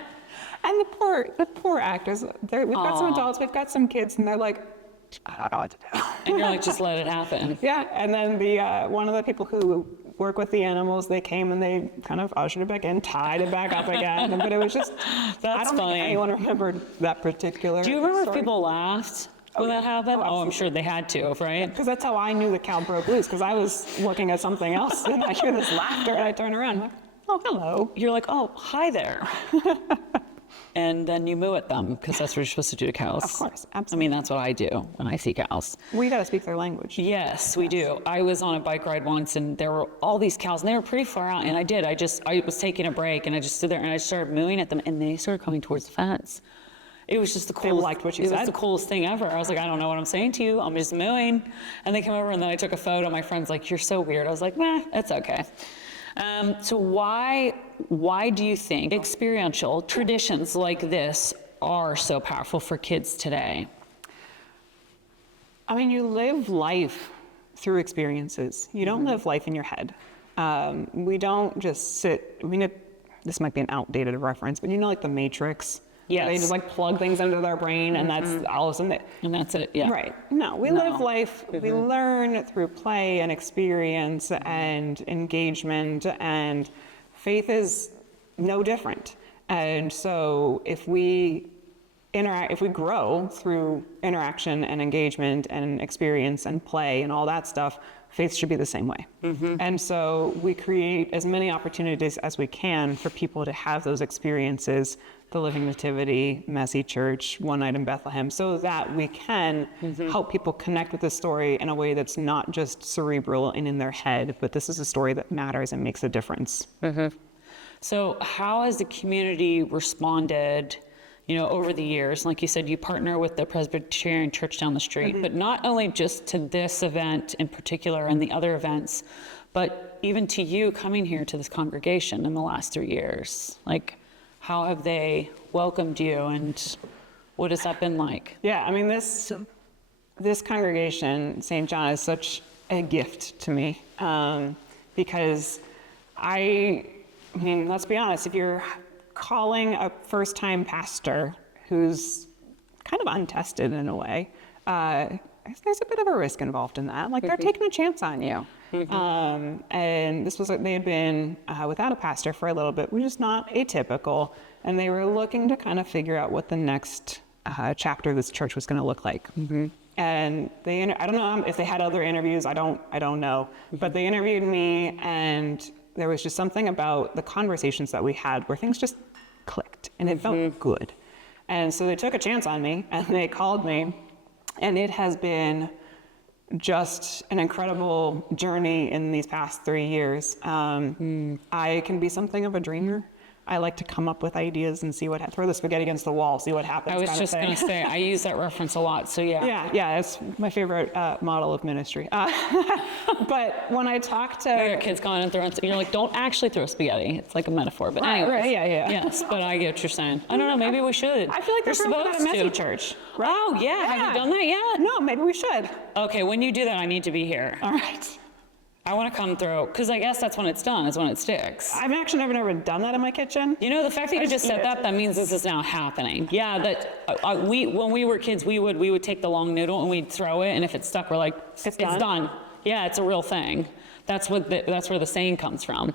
And the poor actors. We've got some adults, we've got some kids, and they're like, I don't know what to do. And you're like, just let it happen. Yeah. And then the one of the people who work with the animals, they came and they kind of ushered it back in, tied it back up again. But it was just, I don't think anyone remembered that particular Do you remember story. if people laughed when that happened? Oh, I'm sure they had to, right? Because that's how I knew the cow broke loose, because I was looking at something else and I hear this laughter and I turn around. I'm like, oh, hello. You're like, oh, hi there. and then you moo at them, because that's what you're supposed to do to cows. Of course, I absolutely. mean, that's what I do when I see cows. We got to speak their language. Yes, we do. I was on a bike ride once, and there were all these cows, and they were pretty far out, and I was taking a break, and I just stood there, and I started mooing at them, and they started coming towards the fence. It was just the coolest. liked what you It said. was the coolest thing ever. I was like, I don't know what I'm saying to you. I'm just mooing. And they came over, and then I took a photo. My friend's like, you're so weird. I was like, nah, it's okay. So why do you think experiential traditions like this are so powerful for kids today? I mean, you live life through experiences. You don't live life in your head. We don't just sit, this might be an outdated reference, but like the Matrix? Yes. They just like plug things into their brain and that's all of a sudden And that's it, yeah. Right. No, we live life, we learn through play and experience and engagement, and faith is no different. And so if we grow through interaction and engagement and experience and play and all that stuff, faith should be the same way. And so we create as many opportunities as we can for people to have those experiences, the Living Nativity, Messy Church, One Night in Bethlehem, so that we can help people connect with the story in a way that's not just cerebral and in their head, but this is a story that matters and makes a difference. So how has the community responded, over the years? Like you said, you partner with the Presbyterian Church down the street, but not only just to this event in particular and the other events, but even to you coming here to this congregation in the last 3 years. Like, how have they welcomed you, and what has that been like? Yeah, I mean, this congregation, St. John, is such a gift to me, because I mean, let's be honest, if you're calling a first-time pastor who's kind of untested in a way, there's a bit of a risk involved in that. Like, they're taking a chance on you. And this was, they had been without a pastor for a little bit, which is not atypical. And they were looking to kind of figure out what the next chapter of this church was going to look like. And I don't know if they had other interviews. I don't know. But they interviewed me, and there was just something about the conversations that we had where things just clicked, and it felt good. And so they took a chance on me, and they called me, and it has been just an incredible journey in these past 3 years. I can be something of a dreamer. I like to come up with ideas and throw the spaghetti against the wall, see what happens. I was just going to say, I use that reference a lot, so yeah. Yeah, it's my favorite model of ministry. But when I talk to... Your kids going and throwing, you're like, don't actually throw spaghetti. It's like a metaphor, but anyways. Right, yeah. Yes, but I get what you're saying. I don't know, maybe we should. I feel like they're supposed to at a Messy Church. Right? Oh, yeah. Have you done that yet? No, maybe we should. Okay, when you do that, I need to be here. All right. I want to come through, because I guess that's when it's done, is when it sticks. I've actually never done that in my kitchen. The fact that you just said that means this is now happening. Yeah, that when we were kids, we would take the long noodle and we'd throw it, and if it stuck, we're like, it's done. Yeah, it's a real thing. That's where the saying comes from.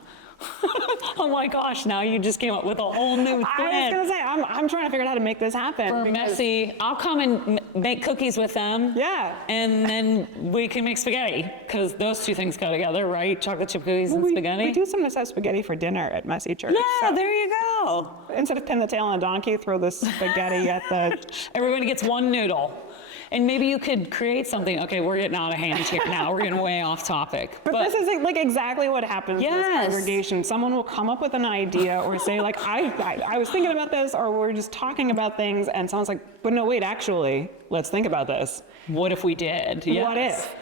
Oh my gosh, now you just came up with a whole new thing. I was going to say, I'm trying to figure out how to make this happen. For Messy, I'll come and make cookies with them. Yeah. And then we can make spaghetti, because those two things go together, right? Chocolate chip cookies and spaghetti. We do sometimes have spaghetti for dinner at Messy Church. Yeah, there you go. Instead of pin the tail on a donkey, throw the spaghetti at the... Everybody gets one noodle. And maybe you could create something. Okay, we're getting out of hand here now. We're getting way off topic. But this is like exactly what happens in this congregation. Someone will come up with an idea or say like, I was thinking about this, or we're just talking about things, and someone's like, but no, wait, actually, let's think about this. What if we did? Yes. What if?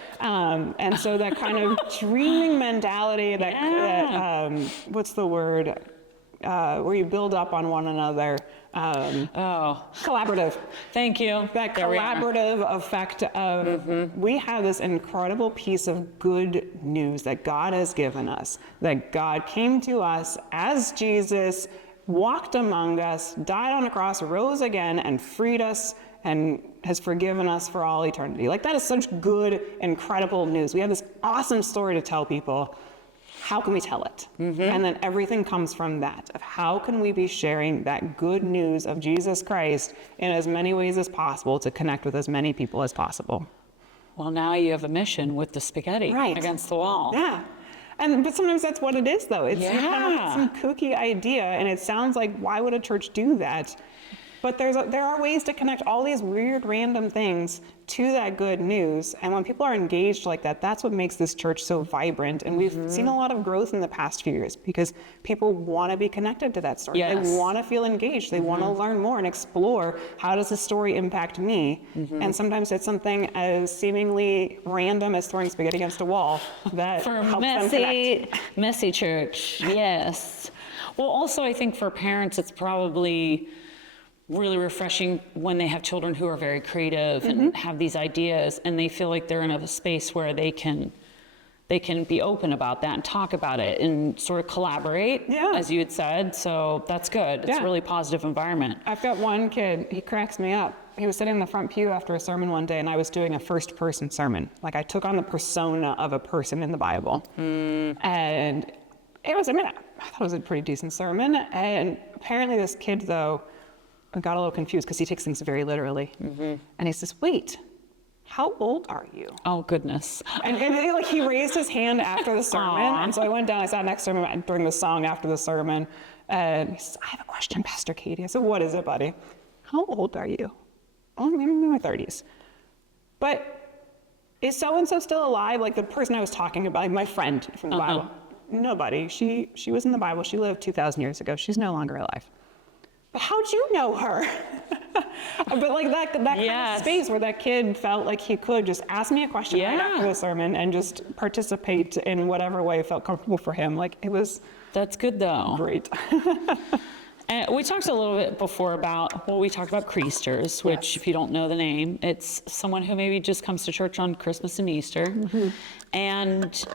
And so that kind of dreaming mentality, that what's the word? Where you build up on one another. Collaborative. Thank you. That collaborative effect of we have this incredible piece of good news that God has given us, that God came to us as Jesus, walked among us, died on a cross, rose again, and freed us and has forgiven us for all eternity. Like, that is such good, incredible news. We have this awesome story to tell people. How can we tell it? And then everything comes from that, of how can we be sharing that good news of Jesus Christ in as many ways as possible to connect with as many people as possible. Well, now you have a mission with the spaghetti against the wall. Yeah. But sometimes that's what it is, though. It's kind of some kooky idea, and it sounds like, why would a church do that? But there are ways to connect all these weird, random things to that good news. And when people are engaged like that, that's what makes this church so vibrant. And we've seen a lot of growth in the past few years because people want to be connected to that story. Yes. They want to feel engaged. They want to learn more and explore, how does this story impact me? And sometimes it's something as seemingly random as throwing spaghetti against a wall that helps them connect. Messy church, yes. Well, also I think for parents, it's probably really refreshing when they have children who are very creative and have these ideas, and they feel like they're in a space where they can be open about that and talk about it and sort of collaborate, as you had said. So that's good. It's a really positive environment. I've got one kid, he cracks me up. He was sitting in the front pew after a sermon one day, and I was doing a first-person sermon. Like, I took on the persona of a person in the Bible. And it was, I thought it was a pretty decent sermon. And apparently this kid, though, got a little confused because he takes things very literally. And he says, wait, how old are you? Oh, goodness. And he raised his hand after the sermon. And so I went down, I sat next to him during the song after the sermon. And he says, I have a question, Pastor Katie. I said, what is it, buddy? How old are you? Oh, maybe in my 30s. But is so-and-so still alive? Like the person I was talking about, my friend from the Bible. Nobody. She was in the Bible. She lived 2,000 years ago. She's no longer alive. But how'd you know her? But like that kind of space where that kid felt like he could just ask me a question right after the sermon and just participate in whatever way felt comfortable for him. Like it was. That's good though. Great. And we talked a little bit before about, we talked about Creasters, which if you don't know the name, it's someone who maybe just comes to church on Christmas and Easter. And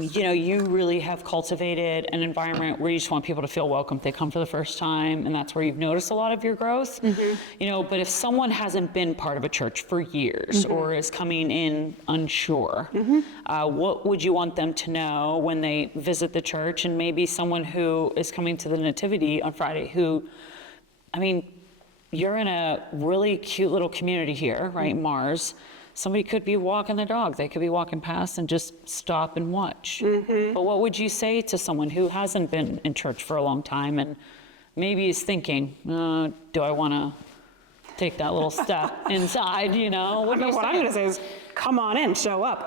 you really have cultivated an environment where you just want people to feel welcome. They come for the first time, and that's where you've noticed a lot of your growth. But if someone hasn't been part of a church for years or is coming in unsure, what would you want them to know when they visit the church? And maybe someone who is coming to the Nativity on Friday who, you're in a really cute little community here, right, Mars. Somebody could be walking their dog. They could be walking past and just stop and watch. But what would you say to someone who hasn't been in church for a long time and maybe is thinking, do I want to take that little step inside, What I'm going to say is, come on in, show up.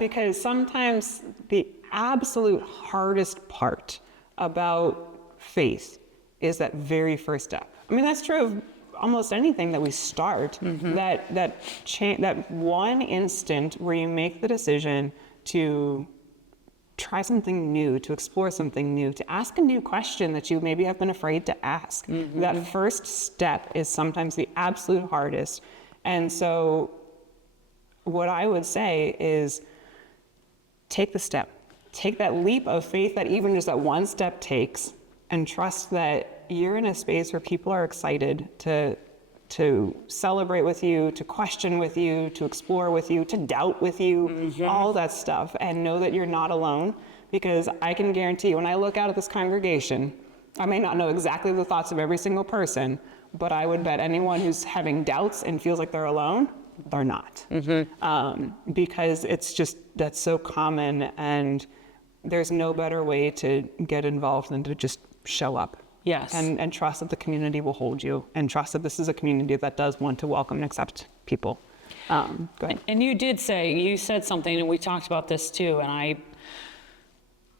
Because sometimes the absolute hardest part about faith is that very first step. That's true of almost anything that we start, that one instant where you make the decision to try something new, to explore something new, to ask a new question that you maybe have been afraid to ask. That first step is sometimes the absolute hardest. And so what I would say is take the step. Take that leap of faith that even just that one step takes, and trust that you're in a space where people are excited to celebrate with you, to question with you, to explore with you, to doubt with you, all that stuff, and know that you're not alone. Because I can guarantee when I look out at this congregation, I may not know exactly the thoughts of every single person, but I would bet anyone who's having doubts and feels like they're alone, they're not. Because it's just, that's so common, and there's no better way to get involved than to just show up. Yes. And trust that the community will hold you, and trust that this is a community that does want to welcome and accept people. Go ahead. And you said something, and we talked about this too, and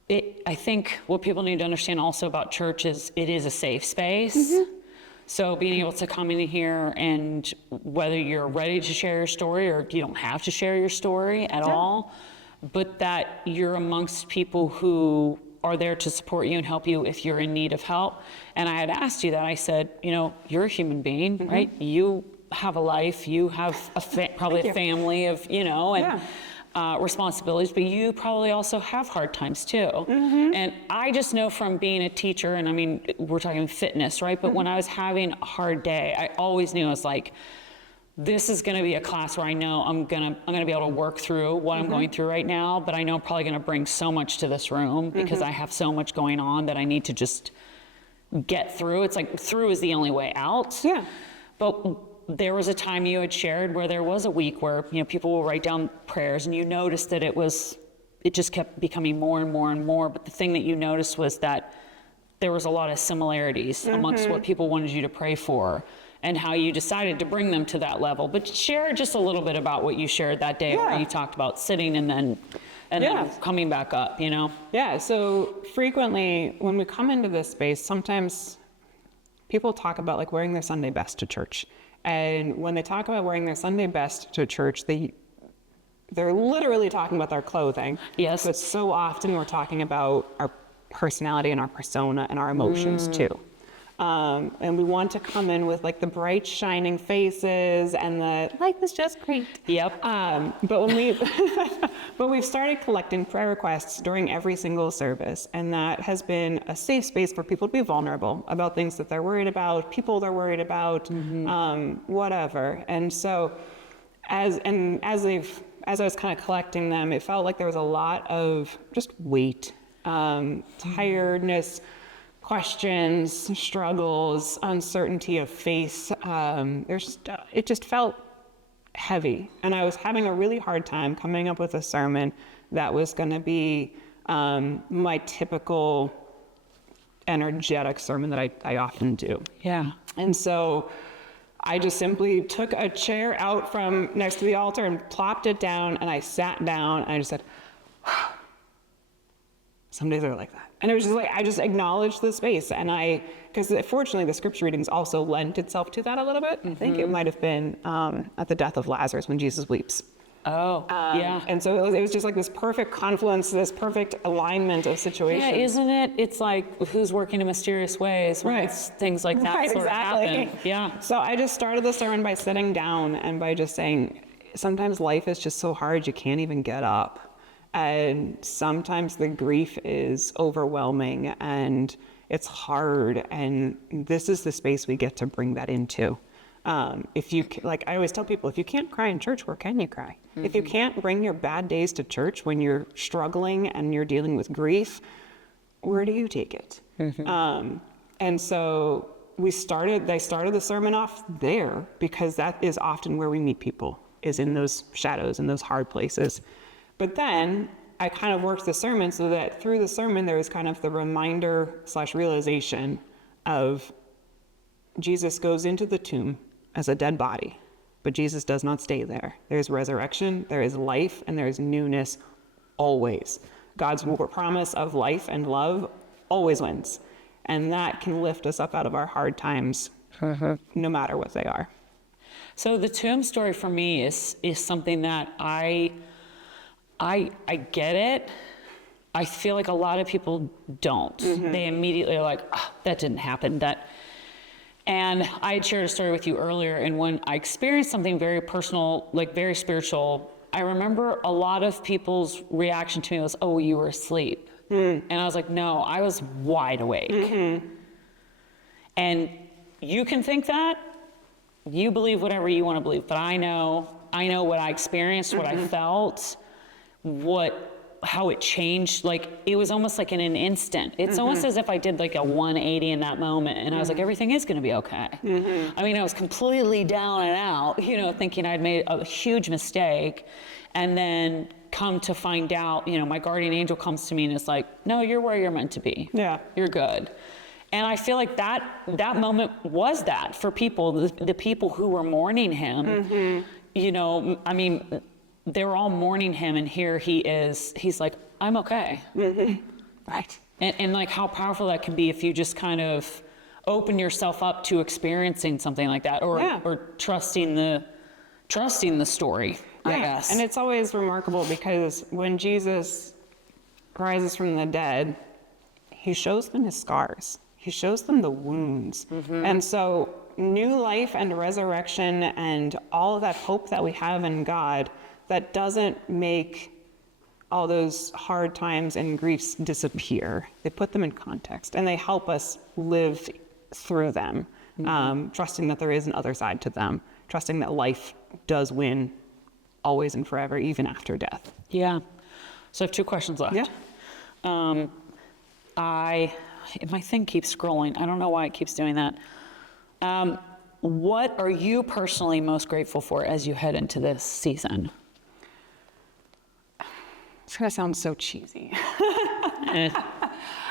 I think what people need to understand also about church is it is a safe space. So being able to come in here, and whether you're ready to share your story or you don't have to share your story at all, but that you're amongst people who are there to support you and help you if you're in need of help. And I had asked you that. I said, you're a human being, right? You have a life, you have probably a family of, responsibilities, but you probably also have hard times too. And I just know from being a teacher, and we're talking fitness, right? But when I was having a hard day, I always knew I was like, this is going to be a class where I know I'm going to be able to work through what I'm going through right now, but I know I'm probably going to bring so much to this room because I have so much going on that I need to just get through. It's like through is the only way out. But there was a time you had shared where there was a week where people will write down prayers, and you noticed that it was it just kept becoming more and more and more. But the thing that you noticed was that there was a lot of similarities amongst what people wanted you to pray for and how you decided to bring them to that level. But share just a little bit about what you shared that day where you talked about sitting and then coming back up, you know? Yeah, so frequently when we come into this space, sometimes people talk about like wearing their Sunday best to church. And when they talk about wearing their Sunday best to church, they're literally talking about their clothing. Yes. But so often we're talking about our personality and our persona and our emotions too. And we want to come in with like the bright shining faces and the life is just great. Yep. But when we've started collecting prayer requests during every single service, and that has been a safe space for people to be vulnerable about things that they're worried about, people they're worried about, whatever. And so as I was kind of collecting them, it felt like there was a lot of just weight, tiredness, questions, struggles, uncertainty of faith. It just felt heavy. And I was having a really hard time coming up with a sermon that was going to be my typical energetic sermon that I often do. Yeah. And so I just simply took a chair out from next to the altar and plopped it down, and I sat down and I just said, some days are like that. And it was just like, I just acknowledged the space. And because fortunately the scripture readings also lent itself to that a little bit. I think it might have been at the death of Lazarus when Jesus weeps. Oh, yeah. And so it was just like this perfect confluence, this perfect alignment of situations. Yeah, isn't it? It's like who's working in mysterious ways when Right. things like that Right, sort exactly. of happen. Yeah. So I just started the sermon by sitting down and by just saying, sometimes life is just so hard you can't even get up. And sometimes the grief is overwhelming and it's hard. And this is the space we get to bring that into. Like I always tell people, if you can't cry in church, where can you cry? If you can't bring your bad days to church when you're struggling and you're dealing with grief, where do you take it? And so they started the sermon off there because that is often where we meet people, is in those shadows, in those hard places. But then I kind of worked the sermon so that through the sermon, there was kind of the reminder / realization of Jesus goes into the tomb as a dead body, but Jesus does not stay there. There's resurrection, there is life, and there is newness always. God's promise of life and love always wins. And that can lift us up out of our hard times, no matter what they are. So the tomb story for me is something that I get it. I feel like a lot of people don't. They immediately are like, oh, that didn't happen. And I had shared a story with you earlier, and when I experienced something very personal, like very spiritual, I remember a lot of people's reaction to me was, oh, you were asleep. And I was like, no, I was wide awake. And you can think that, you believe whatever you want to believe, but I know what I experienced, what I felt, how it changed. Like, it was almost like in an instant. It's almost as if I did like a 180 in that moment, and I was like, everything is going to be okay. I mean, I was completely down and out, thinking I'd made a huge mistake, and then come to find out, my guardian angel comes to me and is like, no, you're where you're meant to be. Yeah. You're good. And I feel like that moment was that for people, the people who were mourning him, I mean, they were all mourning him, and here he is, he's like, I'm okay. Right. And like how powerful that can be if you just kind of open yourself up to experiencing something like that, or trusting the story, I guess. And it's always remarkable because when Jesus rises from the dead, he shows them his scars. He shows them the wounds. And so new life and resurrection and all of that hope that we have in God, that doesn't make all those hard times and griefs disappear. They put them in context, and they help us live through them, trusting that there is an other side to them, trusting that life does win always and forever, even after death. Yeah. So I have 2 questions left. Yeah. My thing keeps scrolling. I don't know why it keeps doing that. What are you personally most grateful for as you head into this season? trying to sound so cheesy.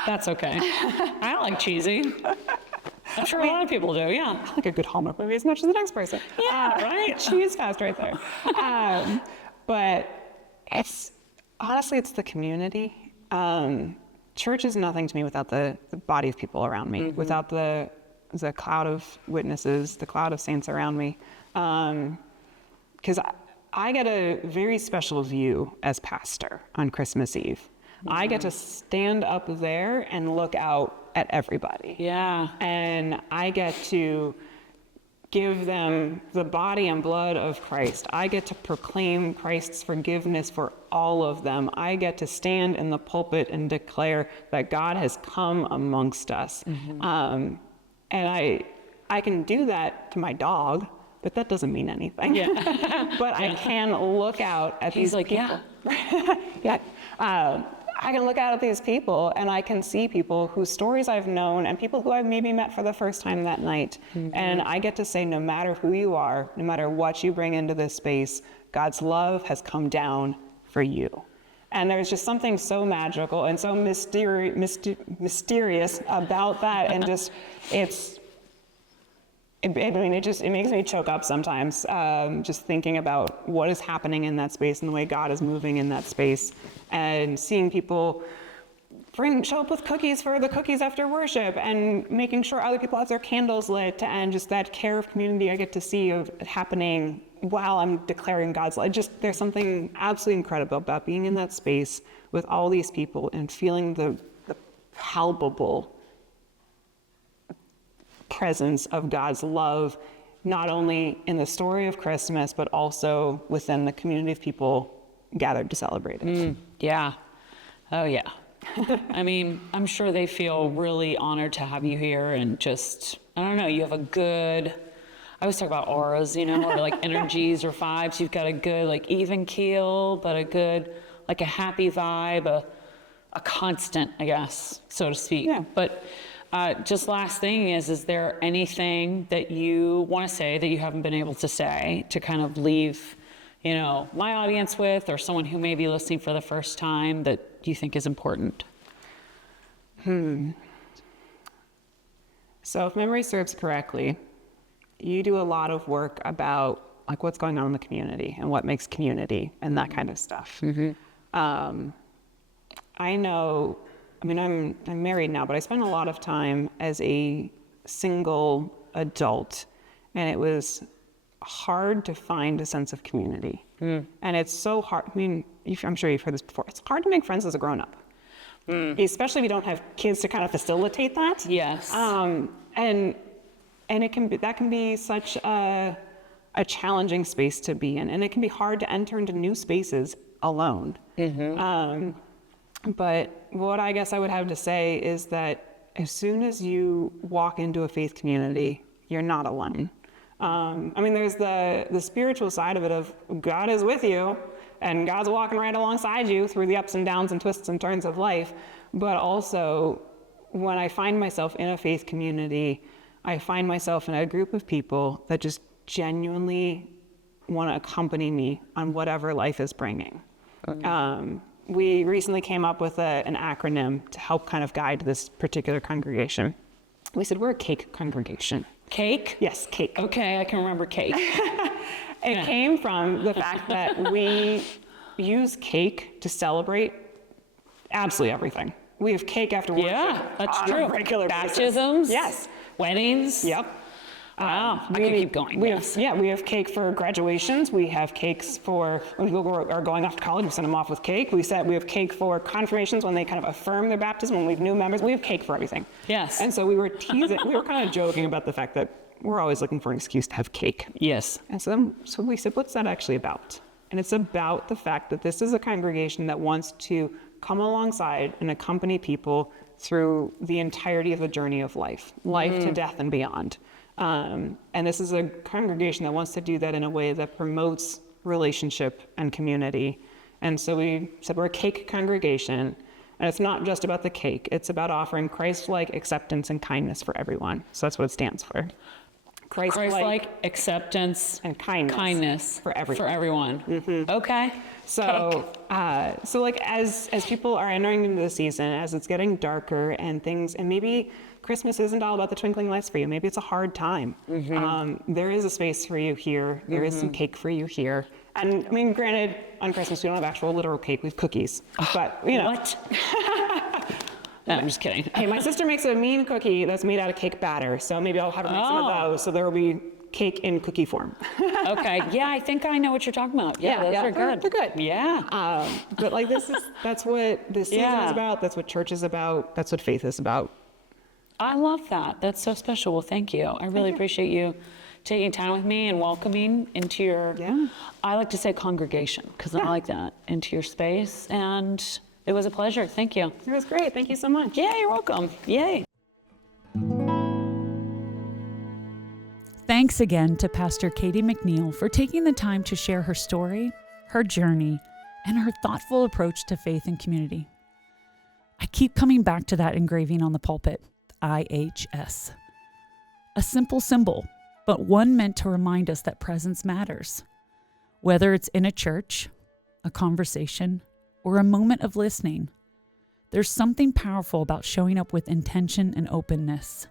That's okay. I like cheesy. I'm sure a lot of people do, yeah. I like a good Hallmark movie as much as the next person. Yeah, right. Cheese fest right there. But honestly, it's the community. Church is nothing to me without the body of people around me, without the cloud of witnesses, the cloud of saints around me. Because I get a very special view as pastor on Christmas Eve. I get to stand up there and look out at everybody. Yeah. And I get to give them the body and blood of Christ. I get to proclaim Christ's forgiveness for all of them. I get to stand in the pulpit and declare that God has come amongst us. And I can do that to my dog, but that doesn't mean anything. Yeah. But I can look out at these people. Yeah. I can look out at these people and I can see people whose stories I've known and people who I've maybe met for the first time that night. And I get to say, no matter who you are, no matter what you bring into this space, God's love has come down for you. And there's just something so magical and so mysterious about that. And just, it makes me choke up sometimes, just thinking about what is happening in that space and the way God is moving in that space, and seeing people show up with cookies for the cookies after worship, and making sure other people have their candles lit, and just that care of community I get to see of happening while I'm declaring God's love. There's something absolutely incredible about being in that space with all these people and feeling the palpable presence of God's love, not only in the story of Christmas, but also within the community of people gathered to celebrate it. Yeah. Oh, yeah. I mean, I'm sure they feel really honored to have you here, and just, I don't know, you have a good, I always talk about auras, or like energies or vibes. You've got a good, like, even keel, but a good, like, a happy vibe, a constant, I guess, so to speak. Yeah. But just last thing is there anything that you want to say that you haven't been able to say to kind of leave, my audience with, or someone who may be listening for the first time that you think is important? So if memory serves correctly, you do a lot of work about like what's going on in the community and what makes community and that kind of stuff. I know, I'm married now, but I spent a lot of time as a single adult, and it was hard to find a sense of community. And it's so hard. I'm sure you've heard this before. It's hard to make friends as a grown-up, especially if you don't have kids to kind of facilitate that. Yes. And that can be such a challenging space to be in, and it can be hard to enter into new spaces alone. But what I guess I would have to say is that as soon as you walk into a faith community, you're not alone. There's the spiritual side of it of God is with you, and God's walking right alongside you through the ups and downs and twists and turns of life. But also, when I find myself in a faith community, I find myself in a group of people that just genuinely want to accompany me on whatever life is bringing. We recently came up with an acronym to help kind of guide this particular congregation. We said, we're a cake congregation. Cake? Yes, cake. Okay, I can remember cake. It came from the fact that we use cake to celebrate absolutely everything. We have cake after worship. Yeah, that's on true. A regular basis. Baptisms? Yes. Weddings? Yep. Wow, I could keep going. We have cake for graduations. We have cakes for when people are going off to college. We send them off with cake. We have cake for confirmations when they kind of affirm their baptism. When we have new members, we have cake for everything. Yes. And so we were teasing. We were kind of joking about the fact that we're always looking for an excuse to have cake. Yes. And so we said, what's that actually about? And it's about the fact that this is a congregation that wants to come alongside and accompany people through the entirety of the journey of life to death and beyond. And this is a congregation that wants to do that in a way that promotes relationship and community. And so we said we're a cake congregation, and it's not just about the cake. It's about offering Christ-like acceptance and kindness for everyone. So that's what it stands for. Christ-like, acceptance, and kindness for everyone. for everyone. Okay. So, so like as people are entering into the season, as it's getting darker and things, and maybe Christmas isn't all about the twinkling lights for you. Maybe it's a hard time. There is a space for you here. There is some cake for you here. And I mean, granted, on Christmas we don't have actual literal cake. We have cookies. But you know. What? No, I'm just kidding. Hey, my sister makes a mean cookie that's made out of cake batter. So maybe I'll have her make some of those. So there will be cake in cookie form. Okay. Yeah, I think I know what you're talking about. Yeah, those are good. They're good. Yeah. But like that's what this season is about. That's what church is about. That's what faith is about. I love that. That's so special. Well, thank you. I really appreciate you taking time with me and welcoming into your, I like to say congregation, because I like that, into your space. And it was a pleasure. Thank you. It was great. Thank you so much. Yeah, you're welcome. Yay. Thanks again to Pastor Katie McNeal for taking the time to share her story, her journey, and her thoughtful approach to faith and community. I keep coming back to that engraving on the pulpit, IHS. A simple symbol, but one meant to remind us that presence matters. Whether it's in a church, a conversation, or a moment of listening, there's something powerful about showing up with intention and openness.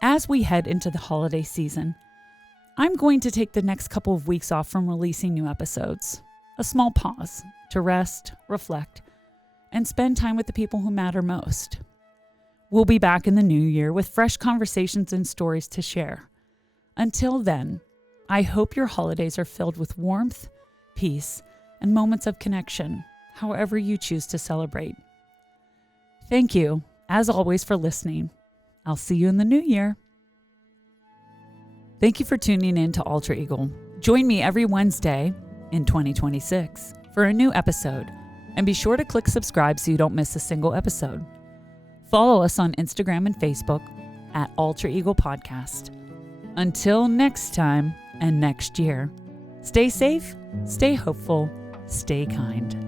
As we head into the holiday season, I'm going to take the next couple of weeks off from releasing new episodes, a small pause to rest, reflect, and spend time with the people who matter most. We'll be back in the new year with fresh conversations and stories to share. Until then, I hope your holidays are filled with warmth, peace, and moments of connection, however you choose to celebrate. Thank you, as always, for listening. I'll see you in the new year. Thank you for tuning in to Alter Eagle. Join me every Wednesday in 2026 for a new episode, and be sure to click subscribe so you don't miss a single episode. Follow us on Instagram and Facebook at Alter Eagle Podcast. Until next time and next year, stay safe, stay hopeful, stay kind.